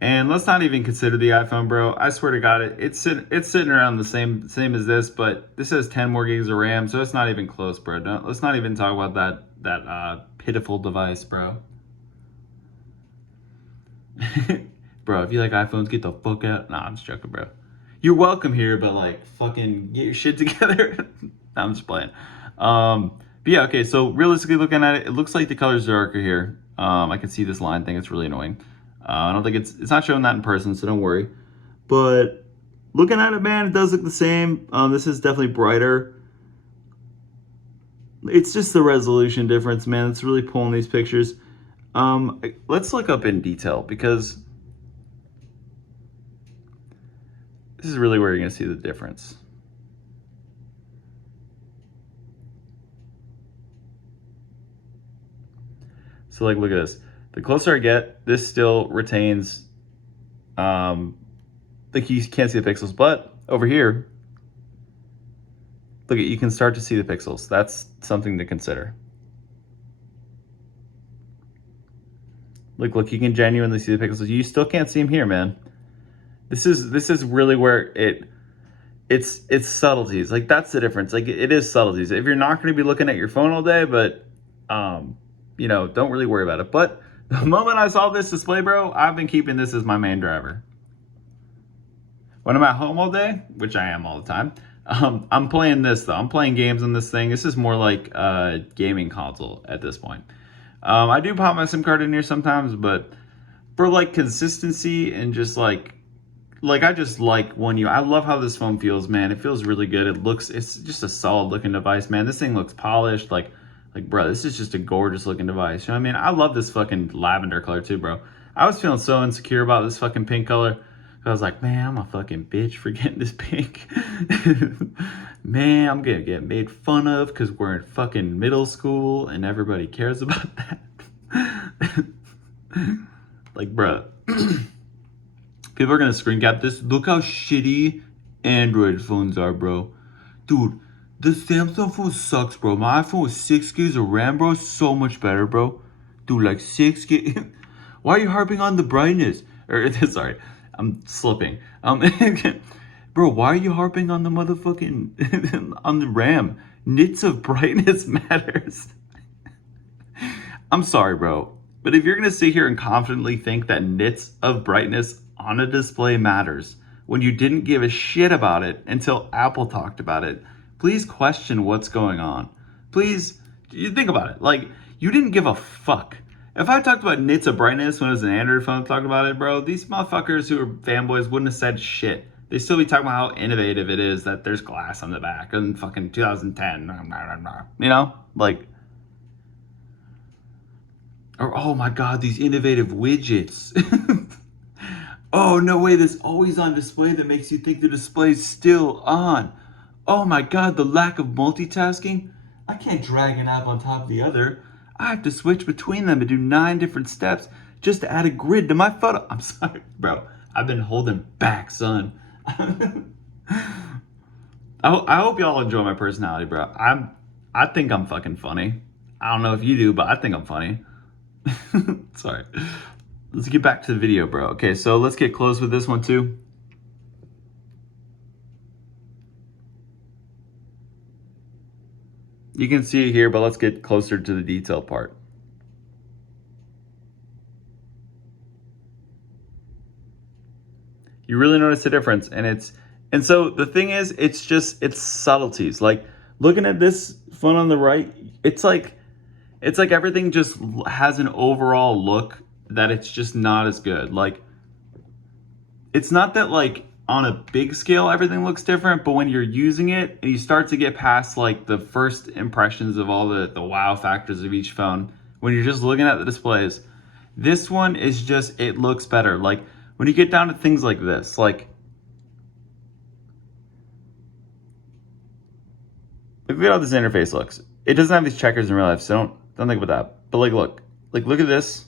And let's not even consider the iPhone, bro. I swear to God, it's sitting around the same as this, but this has 10 more gigs of RAM, so it's not even close, bro. Let's not even talk about that pitiful device, bro. Bro, if you like iPhones, get the fuck out. Nah, I'm just joking, bro. You're welcome here, but like, fucking get your shit together. Nah, I'm just playing. But yeah, okay. So realistically, looking at it, it looks like the colors are darker here. I can see this line thing. It's really annoying. I don't think it's not showing that in person, so don't worry. But looking at it, man, it does look the same. This is definitely brighter. It's just the resolution difference, man. It's really pulling these pictures. Let's look up in detail because this is really where you're gonna see the difference. So like, look at this. The closer I get, this still retains, like you can't see the pixels, but over here, look at, you can start to see the pixels. That's something to consider. Look, you can genuinely see the pixels. You still can't see them here, man. This is really where it's subtleties. Like that's the difference. Like it is subtleties. If you're not going to be looking at your phone all day, but you know, don't really worry about it. But the moment I saw this display, bro, I've been keeping this as my main driver. When I'm at home all day, which I am all the time, I'm playing this though. I'm playing games on this thing. This is more like a gaming console at this point. I do pop my SIM card in here sometimes, but for like consistency and just like I just like I love how this phone feels, man. It feels really good. It's just a solid looking device, man. This thing looks polished. Like, bro, this is just a gorgeous looking device. You know what I mean? I love this fucking lavender color too, bro. I was feeling so insecure about this fucking pink color. I was like, man, I'm a fucking bitch for getting this pink. Man, I'm gonna get made fun of because we're in fucking middle school and everybody cares about that. Like, bro. People are gonna screen cap this. Look how shitty Android phones are, bro. Dude, the Samsung phone sucks, bro. My iPhone with 6 gigs of RAM, bro, so much better, bro. Dude, like 6 gigs. Why are you harping on the brightness? Or sorry, I'm slipping. Bro, why are you harping on the motherfucking on the RAM? Nits of brightness matters. I'm sorry, bro. But if you're gonna sit here and confidently think that nits of brightness on a display matters when you didn't give a shit about it until Apple talked about it, please question what's going on. Please, you think about it. Like, you didn't give a fuck. If I talked about nits of brightness when it was an Android phone talking about it, bro, these motherfuckers who are fanboys wouldn't have said shit. They still be talking about how innovative it is that there's glass on the back in fucking 2010. You know? Like, or, oh my God, these innovative widgets. Oh, no way, this always on display that makes you think the display's still on. Oh my God, the lack of multitasking. I can't drag an app on top of the other. I have to switch between them and do 9 different steps just to add a grid to my photo. I'm sorry, bro. I've been holding back, son. I hope y'all enjoy my personality, bro. I think I'm fucking funny. I don't know if you do, but I think I'm funny. Sorry. Let's get back to the video, bro. Okay, so let's get close with this one too. You can see it here, but let's get closer to the detail part. You really notice the difference, and so the thing is, it's subtleties. Like looking at this phone on the right, it's like everything just has an overall look that it's just not as good. Like it's not that like on a big scale everything looks different, but when you're using it and you start to get past like the first impressions of all the wow factors of each phone, when you're just looking at the displays, this one is just, it looks better. Like when you get down to things like this, like look at how this interface looks. It doesn't have these checkers in real life, so don't think about that. But like look at this.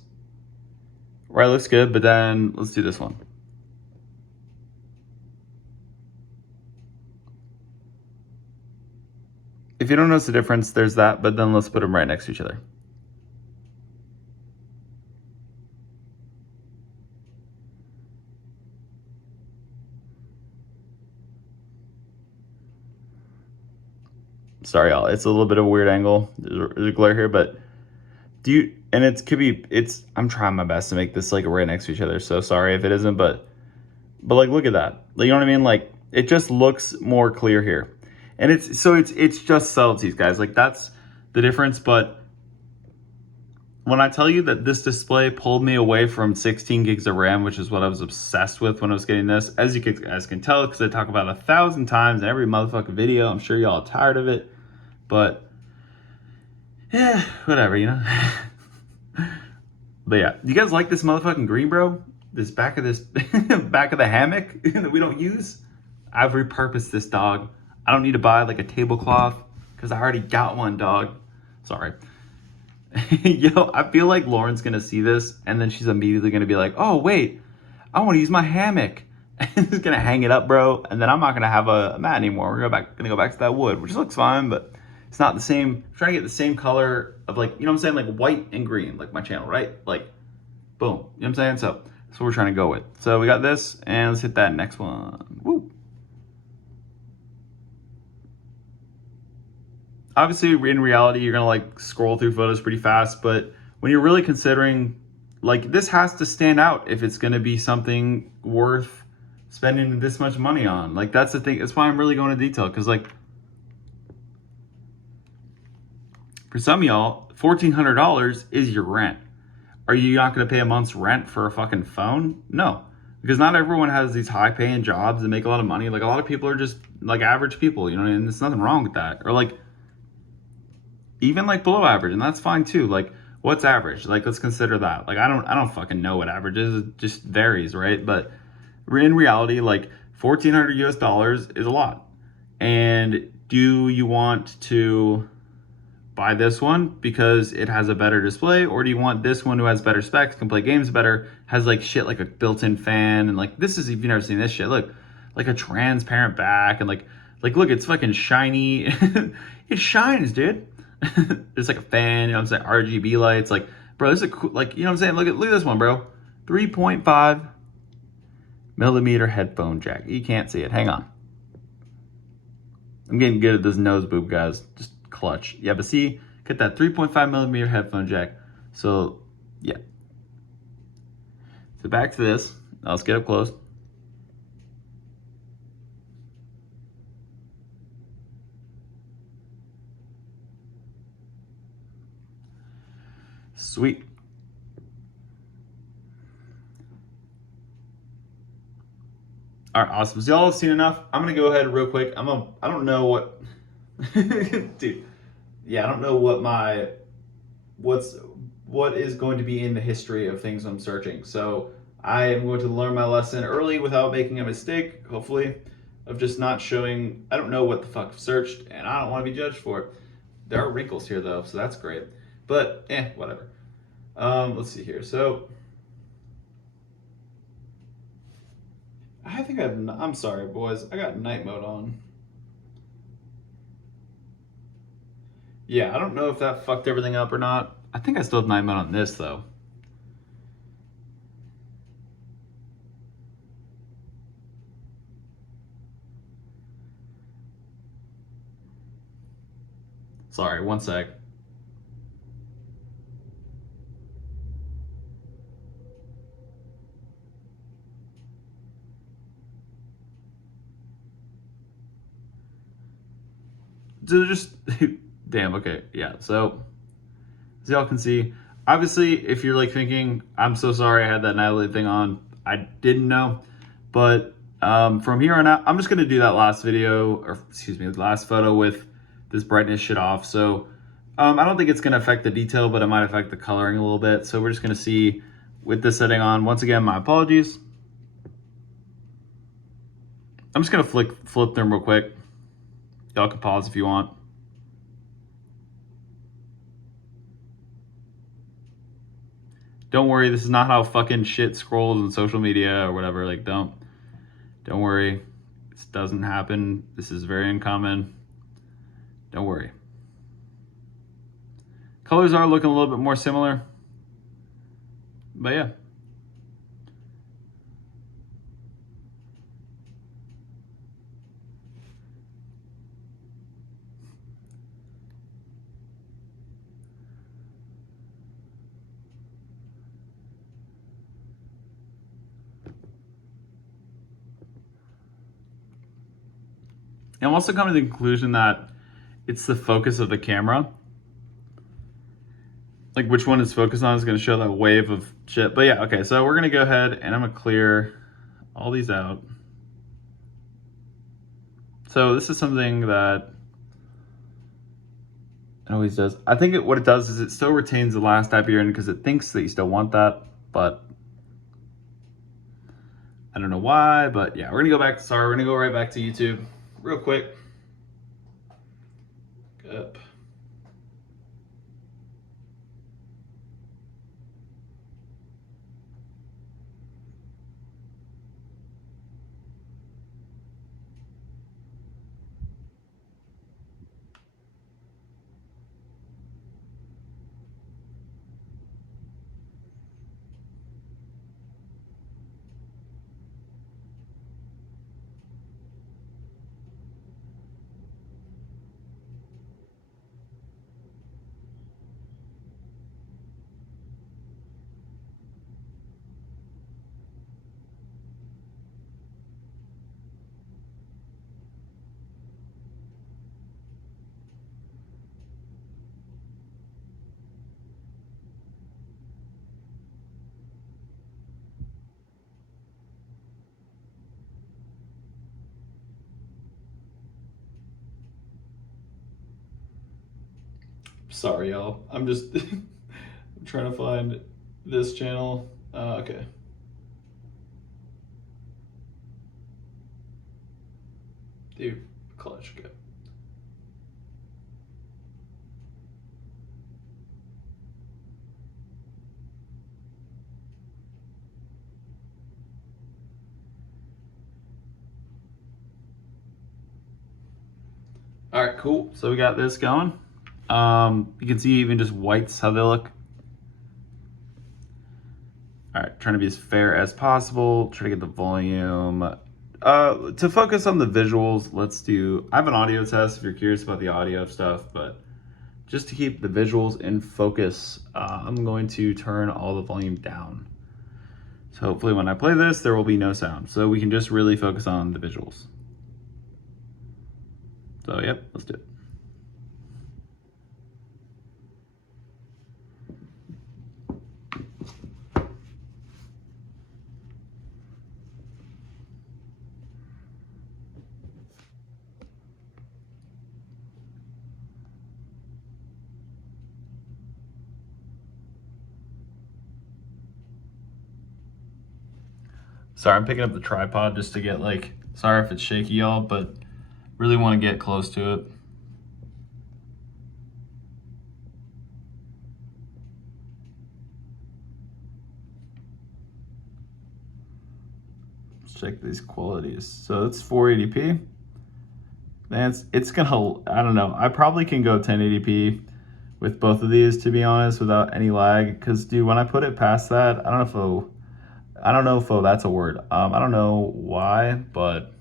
Right, looks good, but then let's do this one. If you don't notice the difference, there's that, but then let's put them right next to each other. Sorry, y'all. It's a little bit of a weird angle. There's a glare here, but do you, and I'm trying my best to make this like right next to each other. So sorry if it isn't, but like, look at that. Like, you know what I mean? Like, it just looks more clear here. And it's just subtleties, guys. Like, that's the difference. But when I tell you that this display pulled me away from 16 gigs of RAM, which is what I was obsessed with when I was getting this, as you guys can tell, because I talk about it 1,000 times in every motherfucking video. I'm sure y'all are tired of it, but yeah, whatever, you know. But yeah, you guys like this motherfucking green, bro? This back of back of the hammock that we don't use? I've repurposed this, dog. I don't need to buy like a tablecloth because I already got one, dog. Sorry. Yo, I feel like Lauren's gonna see this and then she's immediately gonna be like, oh wait, I want to use my hammock. And she's gonna hang it up, bro, and then I'm not gonna have a mat anymore. We're gonna go back to that wood, which looks fine, but it's not the same. I'm trying to get the same color of, like, you know what I'm saying, like white and green, like my channel, right? Like, boom, you know what I'm saying? So that's what we're trying to go with. So we got this, and let's hit that next one. Woo. Obviously, in reality, you're gonna like scroll through photos pretty fast, but when you're really considering, like, this has to stand out if it's gonna be something worth spending this much money on. Like, that's the thing. That's why I'm really going into detail, because like for some of y'all, $1,400 is your rent. Are you not gonna pay a month's rent for a fucking phone? No, because not everyone has these high paying jobs that make a lot of money. Like, a lot of people are just like average people, you know, and there's nothing wrong with that. Or like even like below average, and that's fine too. Like, what's average? Like, let's consider that. Like, I don't fucking know what average is. It just varies, right? But in reality, like $1,400 is a lot. And do you want to buy this one because it has a better display, or do you want this one who has better specs, can play games better, has like shit like a built-in fan, and like, this is, if you've never seen this shit, look, like a transparent back, and like look, it's fucking shiny. It shines, dude. There's like a fan, you know what I'm saying, RGB lights, like, bro, this is a cool, like, you know what I'm saying, look at this one, bro. 3.5 millimeter headphone jack. You can't see it, hang on. I'm getting good at this nose boob, guys. Just clutch. Yeah, but see, get that 3.5 millimeter headphone jack. So yeah. So back to this. Now let's get up close. Sweet. All right, awesome. So y'all have seen enough. I'm gonna go ahead real quick. I don't know what, dude. Yeah, I don't know what is going to be in the history of things I'm searching. So I am going to learn my lesson early without making a mistake, hopefully, of just not showing. I don't know what the fuck I've searched, and I don't want to be judged for it. There are wrinkles here though, so that's great. But whatever. Let's see here. So I think I'm sorry, boys. I got night mode on. Yeah, I don't know if that fucked everything up or not. I think I still have night mode on this though. Sorry, one sec. Just damn, okay, yeah. So as y'all can see, obviously, if you're like thinking, I'm so sorry I had that nightly thing on, I didn't know. But from here on out, I'm just gonna do that last video, or excuse me, the last photo with this brightness shit off. So I don't think it's gonna affect the detail, but it might affect the coloring a little bit. So we're just gonna see with this setting on. Once again, my apologies. I'm just gonna flip them real quick. Y'all can pause if you want. Don't worry, this is not how fucking shit scrolls on social media or whatever. Like, don't worry. This doesn't happen. This is very uncommon. Don't worry. Colors are looking a little bit more similar. But yeah. And I'm also coming to the conclusion that it's the focus of the camera. Like which one is focused on is going to show that wave of shit. But yeah, okay, so we're going to go ahead and I'm going to clear all these out. So this is something that it always does. I think what it does is it still retains the last type you're in because it thinks that you still want that, but I don't know why, but yeah, we're going to go back. Sorry, we're going to go right back to YouTube real quick. Up. Sorry, y'all. I'm just trying to find this channel. Okay. Dude, clutch. Okay. All right, cool. So we got this going. You can see even just whites, how they look. All right, trying to be as fair as possible. Try to get the volume. To focus on the visuals, I have an audio test if you're curious about the audio stuff, but just to keep the visuals in focus, I'm going to turn all the volume down. So hopefully when I play this, there will be no sound. So we can just really focus on the visuals. So yep, let's do it. Sorry, I'm picking up the tripod just to get sorry if it's shaky, y'all, but really want to get close to it. Let's check these qualities. So it's 480p. And it's gonna, I don't know, I probably can go 1080p with both of these, to be honest, without any lag. Because, dude, when I put it past that, I don't know if that's a word. I don't know why, but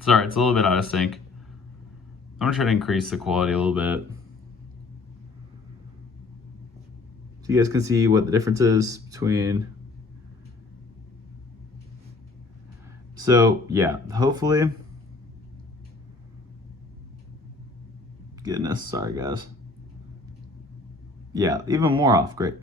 sorry, it's a little bit out of sync. I'm gonna try to increase the quality a little bit. So you guys can see what the difference is between. So yeah, hopefully. Goodness, sorry guys. Yeah, even more off, great.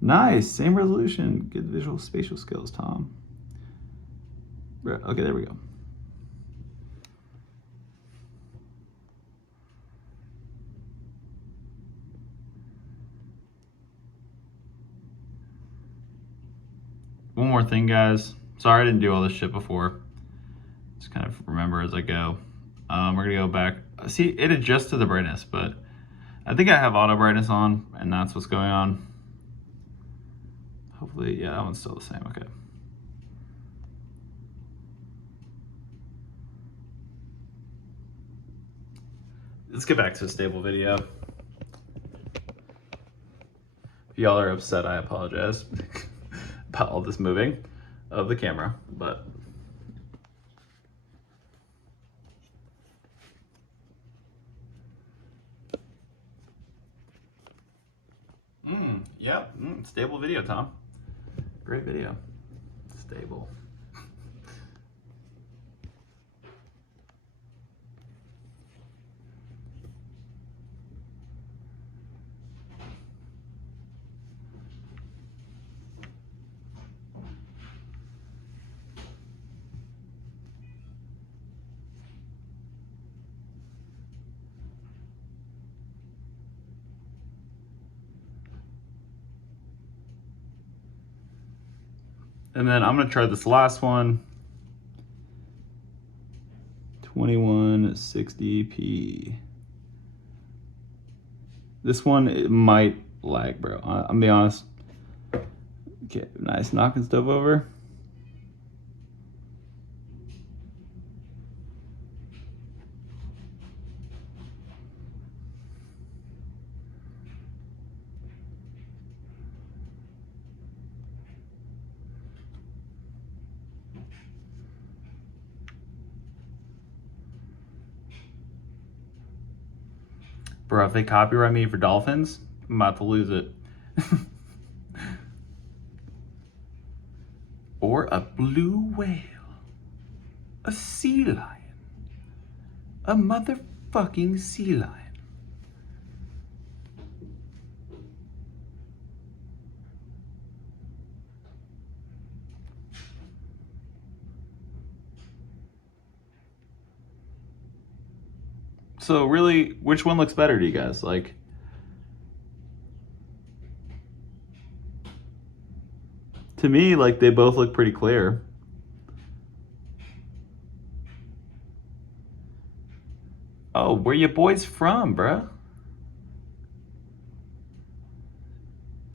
Nice, same resolution. Good visual spatial skills, Tom. Okay, there we go. One more thing, guys. Sorry I didn't do all this shit before. Just kind of remember as I go. We're gonna go back. See, it adjusts to the brightness, but I think I have auto brightness on, and that's what's going on. Hopefully, yeah, that one's still the same, okay. Let's get back to a stable video. If y'all are upset, I apologize about all this moving of the camera, but yeah, stable video, Tom. Great video. Stable. And then I'm gonna try this last one. 2160p. This one, it might lag, bro. I'm gonna be honest. Okay, nice, knocking stuff over. Bro, if they copyright me for dolphins, I'm about to lose it. Or a blue whale. A sea lion. A motherfucking sea lion. So really, which one looks better to you guys? Like, to me, like, they both look pretty clear. Oh, where your boys from, bruh?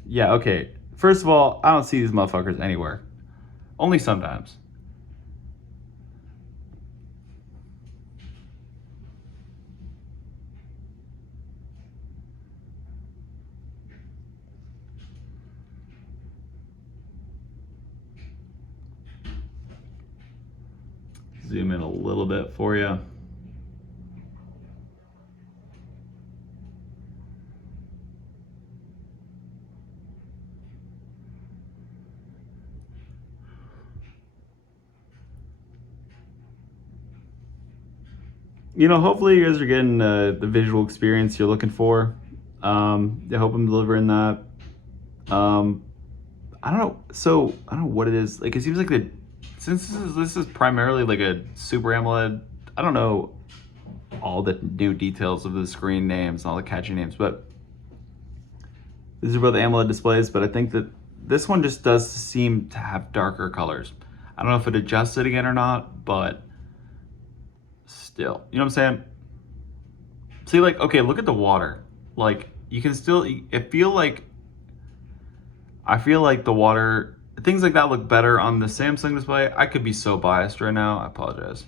Yeah, okay. First of all, I don't see these motherfuckers anywhere. Only sometimes. Zoom in a little bit for you. You know, hopefully you guys are getting the visual experience you're looking for. I hope I'm delivering that. I don't know. So I don't know what it is. Like, it seems like since this is primarily like a Super AMOLED. I don't know all the new details of the screen names and all the catchy names, but these are both AMOLED displays. But I think that this one just does seem to have darker colors. I don't know if it adjusts it again or not, but still, you know what I'm saying? See, like, okay, look at the water. Like, you can still, I feel like the water, things like that look better on the Samsung display. I could be so biased right now. I apologize.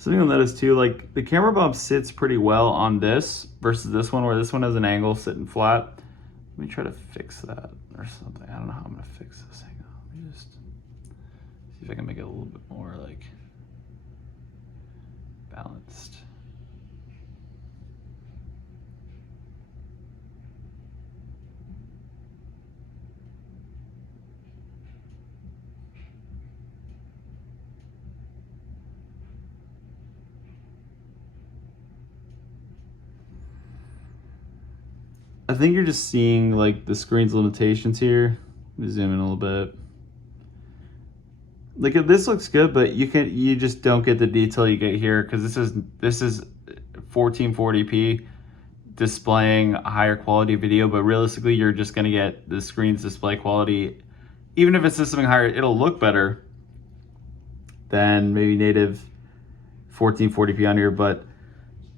something you'll notice too, like the camera bump sits pretty well on this versus this one, where this one has an angle sitting flat. Let me try to fix that or something. I don't know how I'm gonna fix this. Hang on, let me just see if I can make it a little bit more like balanced. I think you're just seeing like the screen's limitations here. Let me zoom in a little bit. Like this looks good, but you just don't get the detail you get here because this is 1440p displaying a higher quality video, but realistically you're just gonna get the screen's display quality. Even if it's something higher, it'll look better than maybe native 1440p on here, but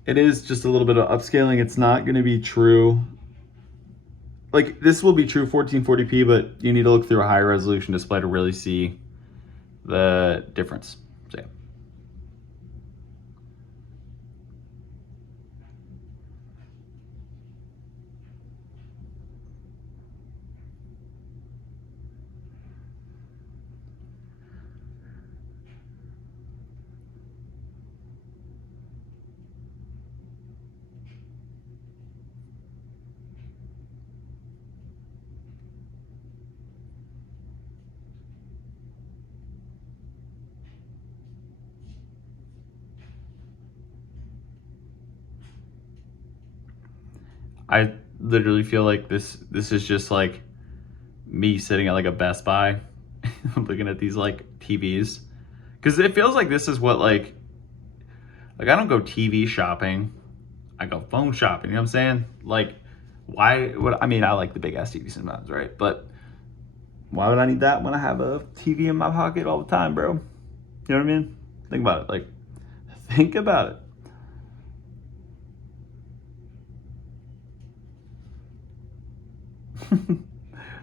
it is just a little bit of upscaling. It's not gonna be true. Like this will be true 1440p, but you need to look through a higher resolution display to really see the difference. So yeah. I literally feel like this is just like me sitting at like a Best Buy looking at these like TVs, because it feels like this is what like I don't go TV shopping, I go phone shopping, you know what I'm saying? Like why would I mean, I like the big ass TV sometimes, right? But why would I need that when I have a TV in my pocket all the time, bro? You know what I mean? Think about it. Like think about it.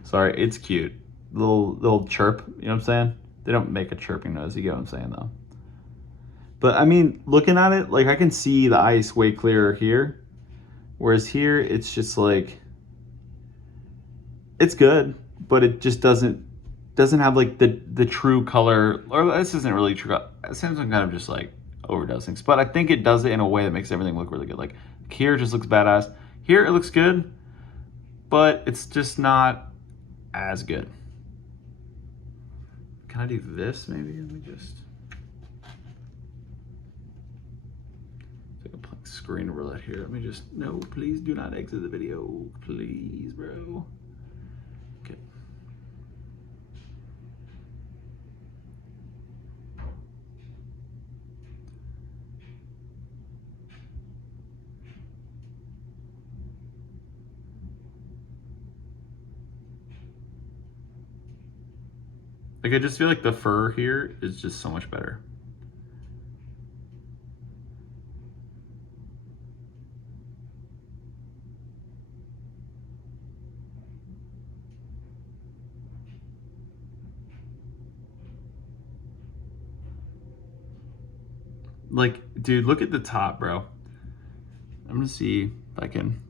Sorry, it's cute. Little chirp, you know what I'm saying? They don't make a chirping noise, you get what I'm saying though. But I mean, looking at it, like I can see the ice way clearer here. Whereas here, it's just like, it's good, but it just doesn't have like the true color, or this isn't really true. Samsung kind of just like overdoes things, but I think it does it in a way that makes everything look really good. Like here, it just looks badass. Here, it looks good, but it's just not as good. Can I do this maybe? Let me just take a blank screen roulette here. Let me just, no, please do not exit the video. Please, bro. Okay. Like, I just feel like the fur here is just so much better. Like, dude, look at the top, bro. I'm gonna see if I can.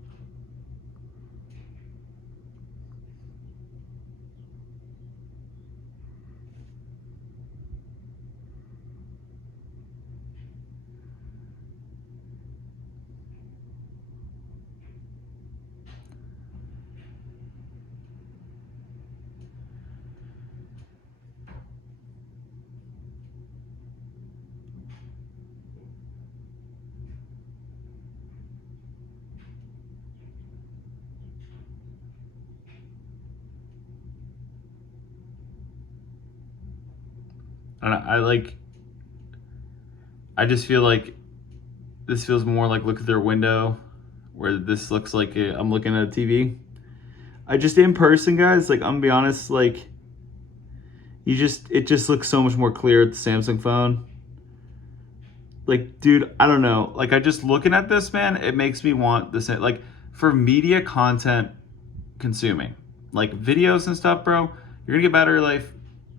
And I just feel like this feels more like look through a window, where this looks like I'm looking at a TV. I just, in person, guys, like I'm gonna be honest, like it just looks so much more clear at the Samsung phone. Like, dude, I don't know. Like, I just looking at this, man, it makes me want this. Like, for media content consuming, like videos and stuff, bro, you're gonna get battery life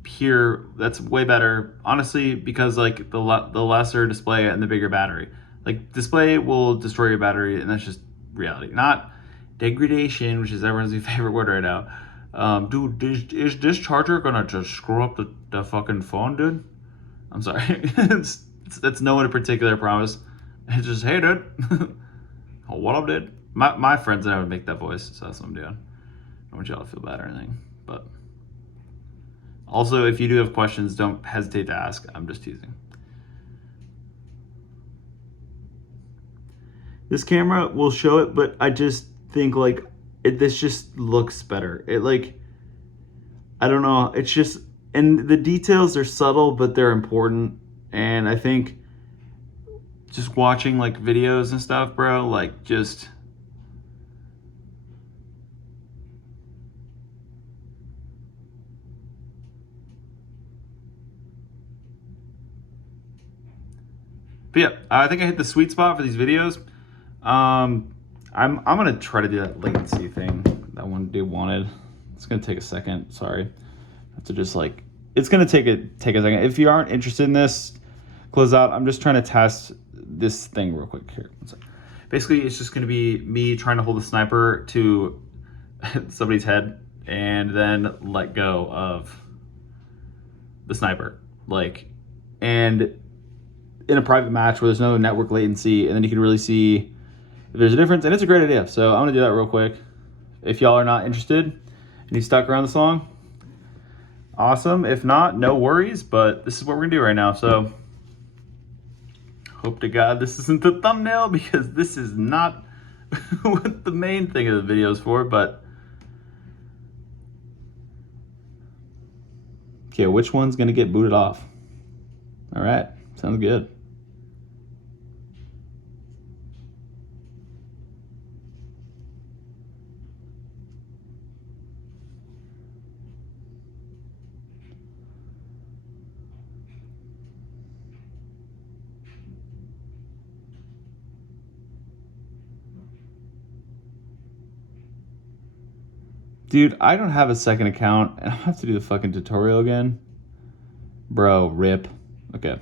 here, that's way better, honestly, because like the lesser display and the bigger battery. Like display will destroy your battery, and that's just reality, not degradation, which is everyone's favorite word right now. Dude, is this charger gonna just screw up the fucking phone, dude? I'm sorry. It's no one in particular, I promise. It's just, hey, dude. Oh, what up, dude? My friends and I would make that voice, so that's what I'm doing. I don't want y'all to feel bad or anything, but also, if you do have questions, don't hesitate to ask. I'm just teasing. This camera will show it, but I just think like this just looks better. It like, I don't know. It's just, and the details are subtle, but they're important. And I think just watching like videos and stuff, bro, like just, but yeah, I think I hit the sweet spot for these videos. I'm gonna try to do that latency thing that one dude wanted. It's gonna take a second. Sorry, I have to just like, it's gonna take a second. If you aren't interested in this, close out. I'm just trying to test this thing real quick here. Basically, it's just gonna be me trying to hold the sniper to somebody's head and then let go of the sniper, like, and in a private match where there's no network latency, and then you can really see if there's a difference, and it's a great idea. So I'm gonna do that real quick. If y'all are not interested and you stuck around the song, awesome. If not, no worries, but this is what we're gonna do right now. So hope to God this isn't the thumbnail, because this is not what the main thing of the video is for, but okay, which one's gonna get booted off? All right, sounds good. Dude, I don't have a second account, and I have to do the fucking tutorial again. Bro, rip. Okay.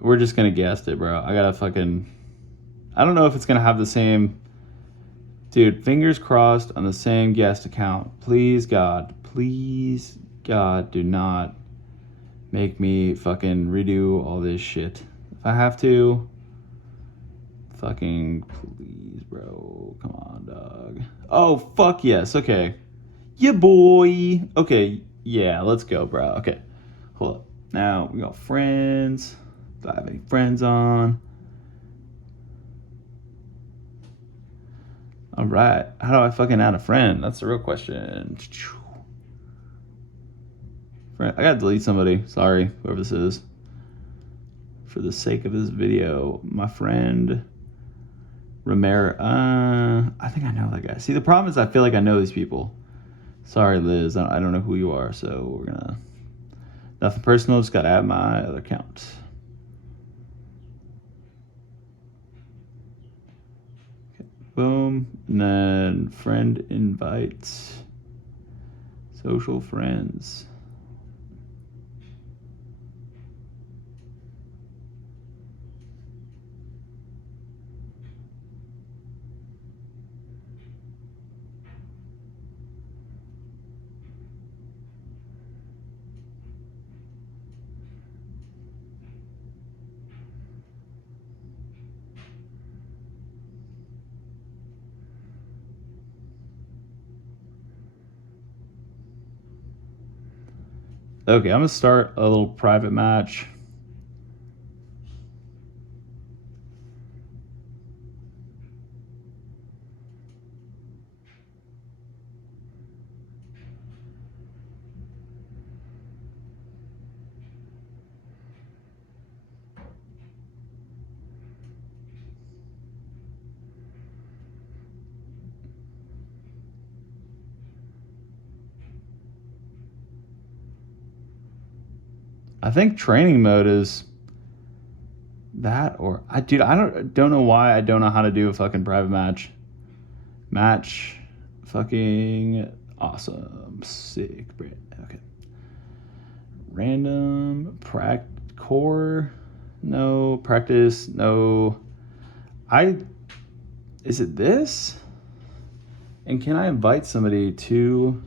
We're just gonna guess it, bro. I gotta fucking, I don't know if it's gonna have the same. Dude, fingers crossed on the same guest account. Please, God, do not make me fucking redo all this shit. If I have to, fucking please, bro. Come on, dog. Oh, fuck yes. Okay. Yeah, boy. Okay. Yeah, let's go, bro. Okay. Hold up. Now we got friends. Do I have any friends on? All right. How do I fucking add a friend? That's the real question. I gotta delete somebody. Sorry, whoever this is. For the sake of this video, my friend Romero. I think I know that guy. See, the problem is I feel like I know these people. Sorry, Liz. I don't know who you are, so we're gonna. Nothing personal. Just gotta add my other account. Okay, boom, and then friend invites. Social friends. Okay, I'm gonna start a little private match. I think training mode is that, or I don't know why I don't know how to do a fucking private match. fucking awesome. Sick, bro. Okay. Random, core, no. Practice, no. Is it this? And can I invite somebody to...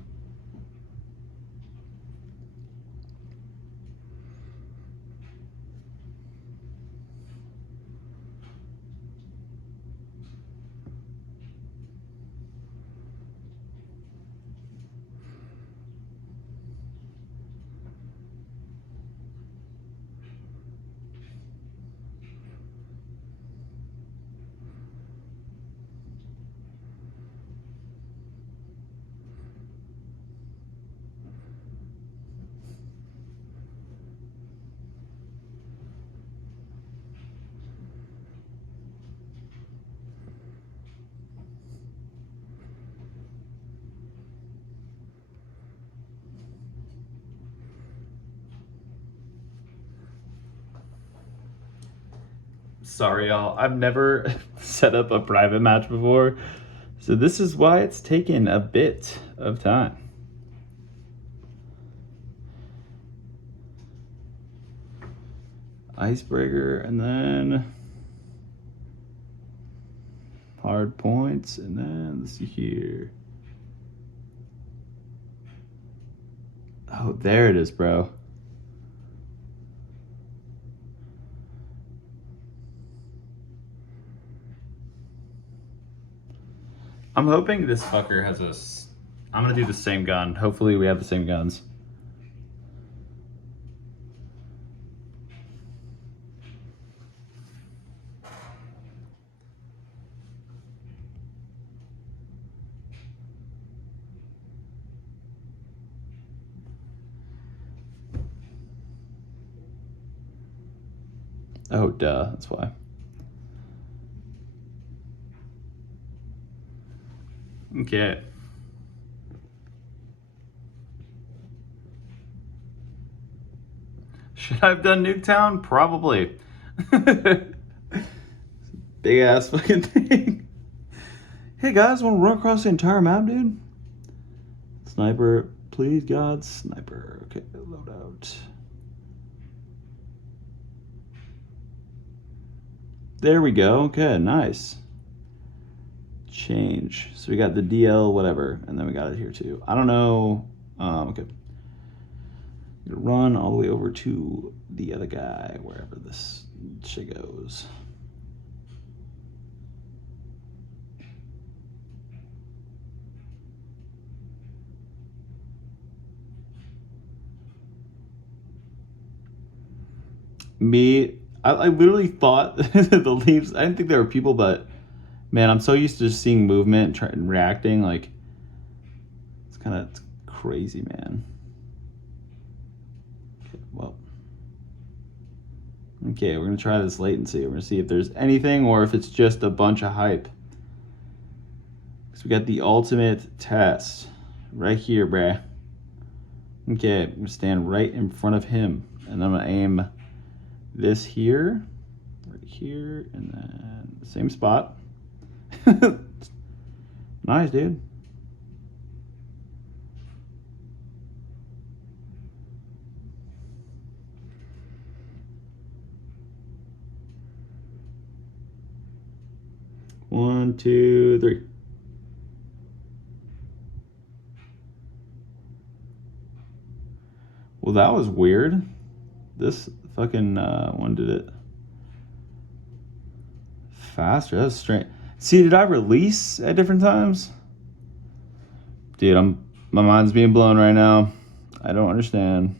Sorry, y'all. I've never set up a private match before, so this is why it's taken a bit of time. Icebreaker, and then hard points, and then let's see here. Oh, there it is, bro. I'm hoping this fucker has a... I'm gonna do the same gun. Hopefully we have the same guns. Oh, duh, that's why. Okay. Should I have done Nuketown? Probably. Big ass fucking thing. Hey guys, want to run across the entire map, dude? Sniper, please, God, sniper. Okay, load out. There we go. Okay, nice. Change. So we got the DL, whatever, and then we got it here too. I don't know. Okay. Run all the way over to the other guy, wherever this shit goes. I literally thought the leaves, I didn't think there were people, but man, I'm so used to just seeing movement and reacting. Like, it's kind of crazy, man. Okay, well. Okay, we're going to try this latency. We're going to see if there's anything or if it's just a bunch of hype. So we got the ultimate test right here, bruh. Okay, I'm going to stand right in front of him. And I'm going to aim this here, right here, and then the same spot. Nice, dude. One, two, three. Well, that was weird. This fucking one did it faster. That's strange. See, did I release at different times? Dude, my mind's being blown right now. I don't understand.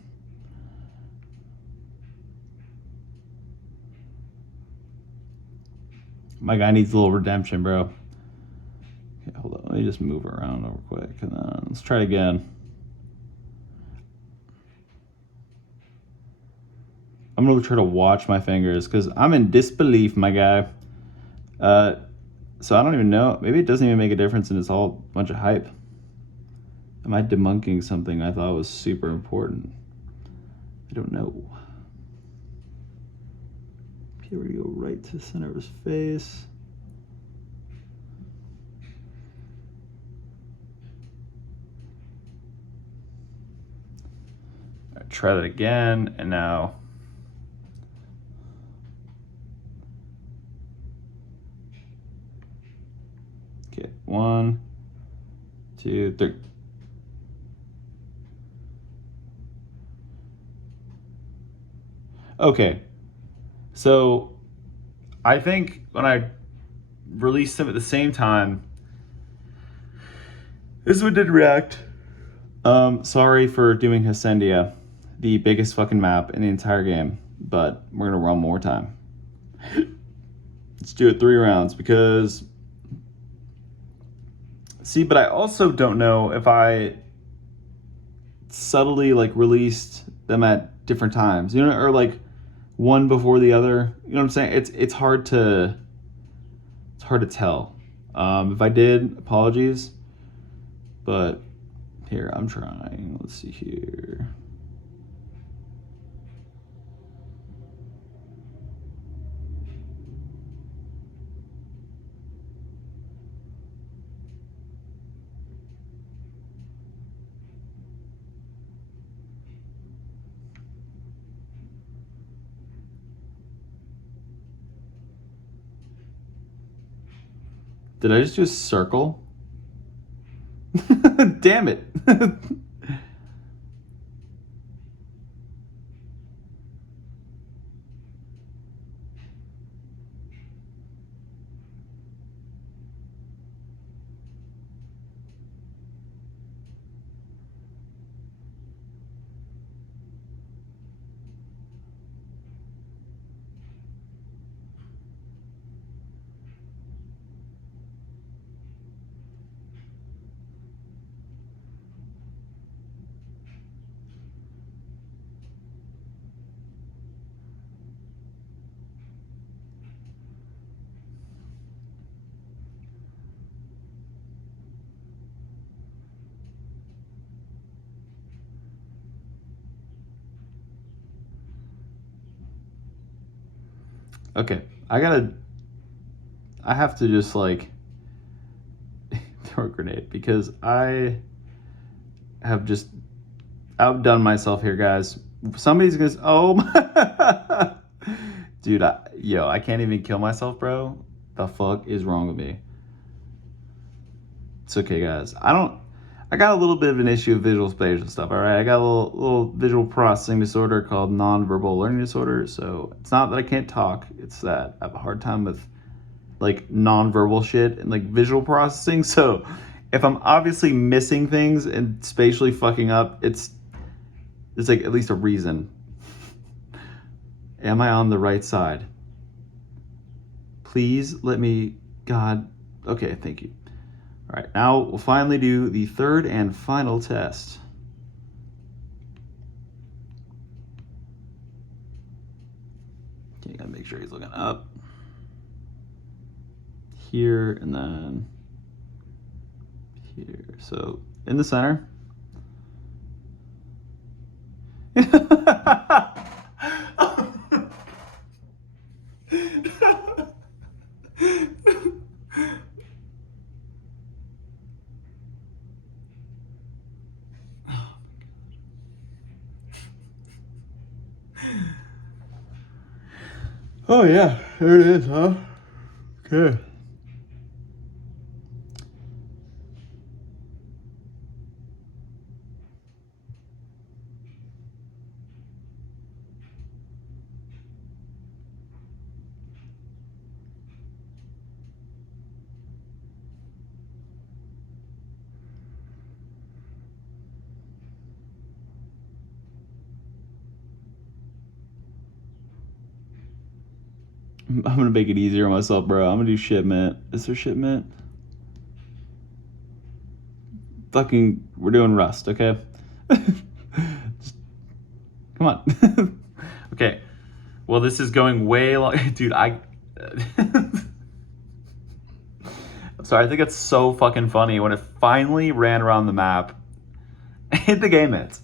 My guy needs a little redemption, bro. Okay, hold on. Let me just move around real quick, and then let's try it again. I'm gonna try to watch my fingers because I'm in disbelief, my guy. So I don't even know. Maybe it doesn't even make a difference, and it's all a bunch of hype. Am I debunking something I thought was super important? I don't know. Okay, we're gonna go right to the center of his face. Try that again, and now. Okay, 1, 2, 3. Okay, so I think when I released them at the same time, this one did react. Sorry for doing Hacendia, the biggest fucking map in the entire game, but we're gonna run more time. Let's do it 3 rounds because... See, but I also don't know if I subtly like released them at different times, you know, or like one before the other. You know what I'm saying? It's hard to tell. If I did, apologies. But here, I'm trying. Let's see here. Did I just do a circle? Damn it. Okay, I have to just like throw a grenade because I have just outdone myself here, guys. Somebody's gonna, oh my, dude, I can't even kill myself, bro. The fuck is wrong with me? It's okay, guys. I got a little bit of an issue with visual spatial stuff, all right? I got a little visual processing disorder called nonverbal learning disorder. So it's not that I can't talk, it's that I have a hard time with like nonverbal shit and like visual processing. So if I'm obviously missing things and spatially fucking up, it's like at least a reason. Am I on the right side? Please let me, God. Okay, thank you. All right, now we'll finally do the third and final test. Okay, gotta make sure he's looking up. Here and then here. So in the center. Oh yeah, there it is, huh? Okay. I'm gonna make it easier on myself, bro. I'm gonna do shipment. Is there shipment? Fucking, we're doing Rust, okay? Just, come on. Okay. Well, this is going way long. Dude, I'm sorry, I think it's so fucking funny when it finally ran around the map. Hit the game ends.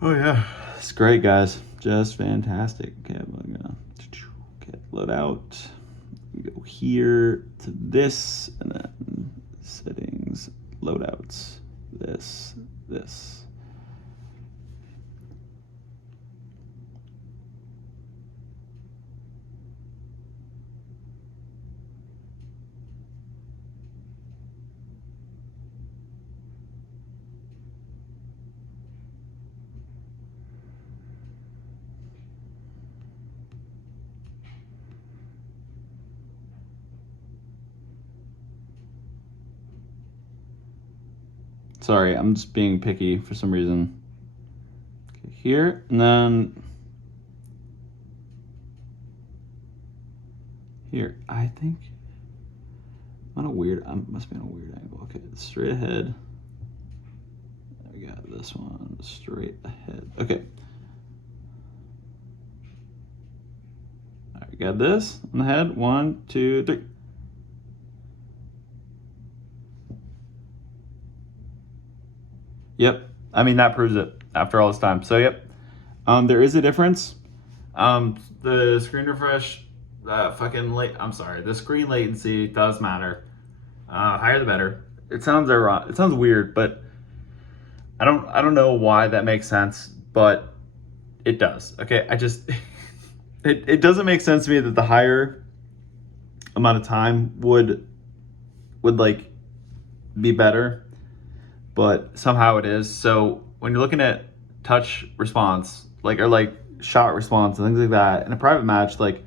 Oh yeah. It's great, guys. Just fantastic. Okay, I'm gonna load out. We go here to this, and then settings, loadouts. this. Sorry, I'm just being picky for some reason. Okay, here, and then here. I think I'm on a weird. I must be on a weird angle. Okay, straight ahead. We got this one straight ahead. Okay. All right, we got this on the head. 1, 2, 3. Yep. I mean, that proves it after all this time. So, yep. There is a difference. The screen refresh, I'm sorry. The screen latency does matter. Higher the better. It sounds weird, but I don't know why that makes sense, but it does. Okay, it doesn't make sense to me that the higher amount of time would like be better, but somehow it is. So when you're looking at touch response, or shot response and things like that in a private match, like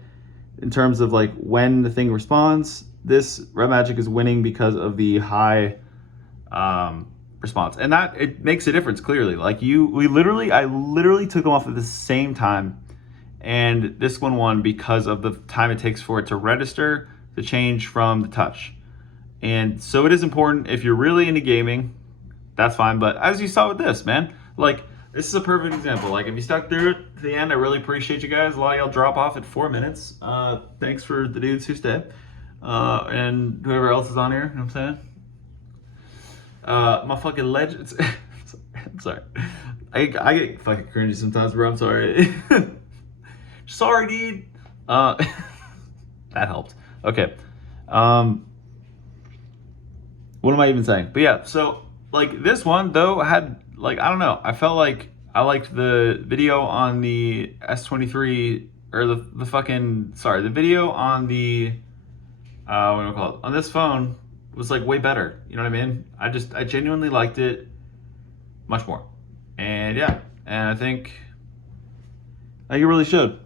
in terms of like when the thing responds, this Red Magic is winning because of the high response, and that it makes a difference clearly. Like I literally took them off at the same time, and this one won because of the time it takes for it to register the change from the touch. And so it is important if you're really into gaming, that's fine. But as you saw with this, man, like this is a perfect example. Like if you stuck through it to the end, I really appreciate you guys. A lot of y'all drop off at 4 minutes. Thanks for the dudes who stay. And whoever else is on here, you know what I'm saying? My fucking legends. I'm sorry. I get fucking cringy sometimes, bro. I'm sorry. Sorry, dude. That helped. Okay. What am I even saying? But yeah, so like this one though had like, I don't know. I felt like I liked the video on the S23 or the video on the what do I call it? On this phone was like way better. You know what I mean? I genuinely liked it much more. And yeah, and I think you really should.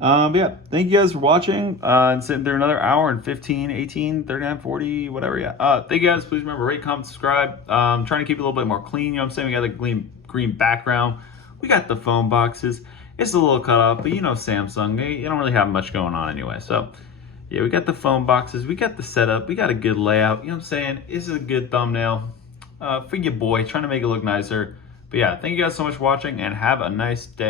But yeah, thank you guys for watching and sitting through another hour and 15, 18, 39, 40, whatever. Yeah. Thank you guys. Please remember, rate, comment, subscribe. Trying to keep it a little bit more clean. You know what I'm saying? We got the green background. We got the phone boxes. It's a little cut off, but you know Samsung, you don't really have much going on anyway. So yeah, we got the phone boxes. We got the setup. We got a good layout. You know what I'm saying? This is a good thumbnail for your boy, trying to make it look nicer. But yeah, thank you guys so much for watching and have a nice day.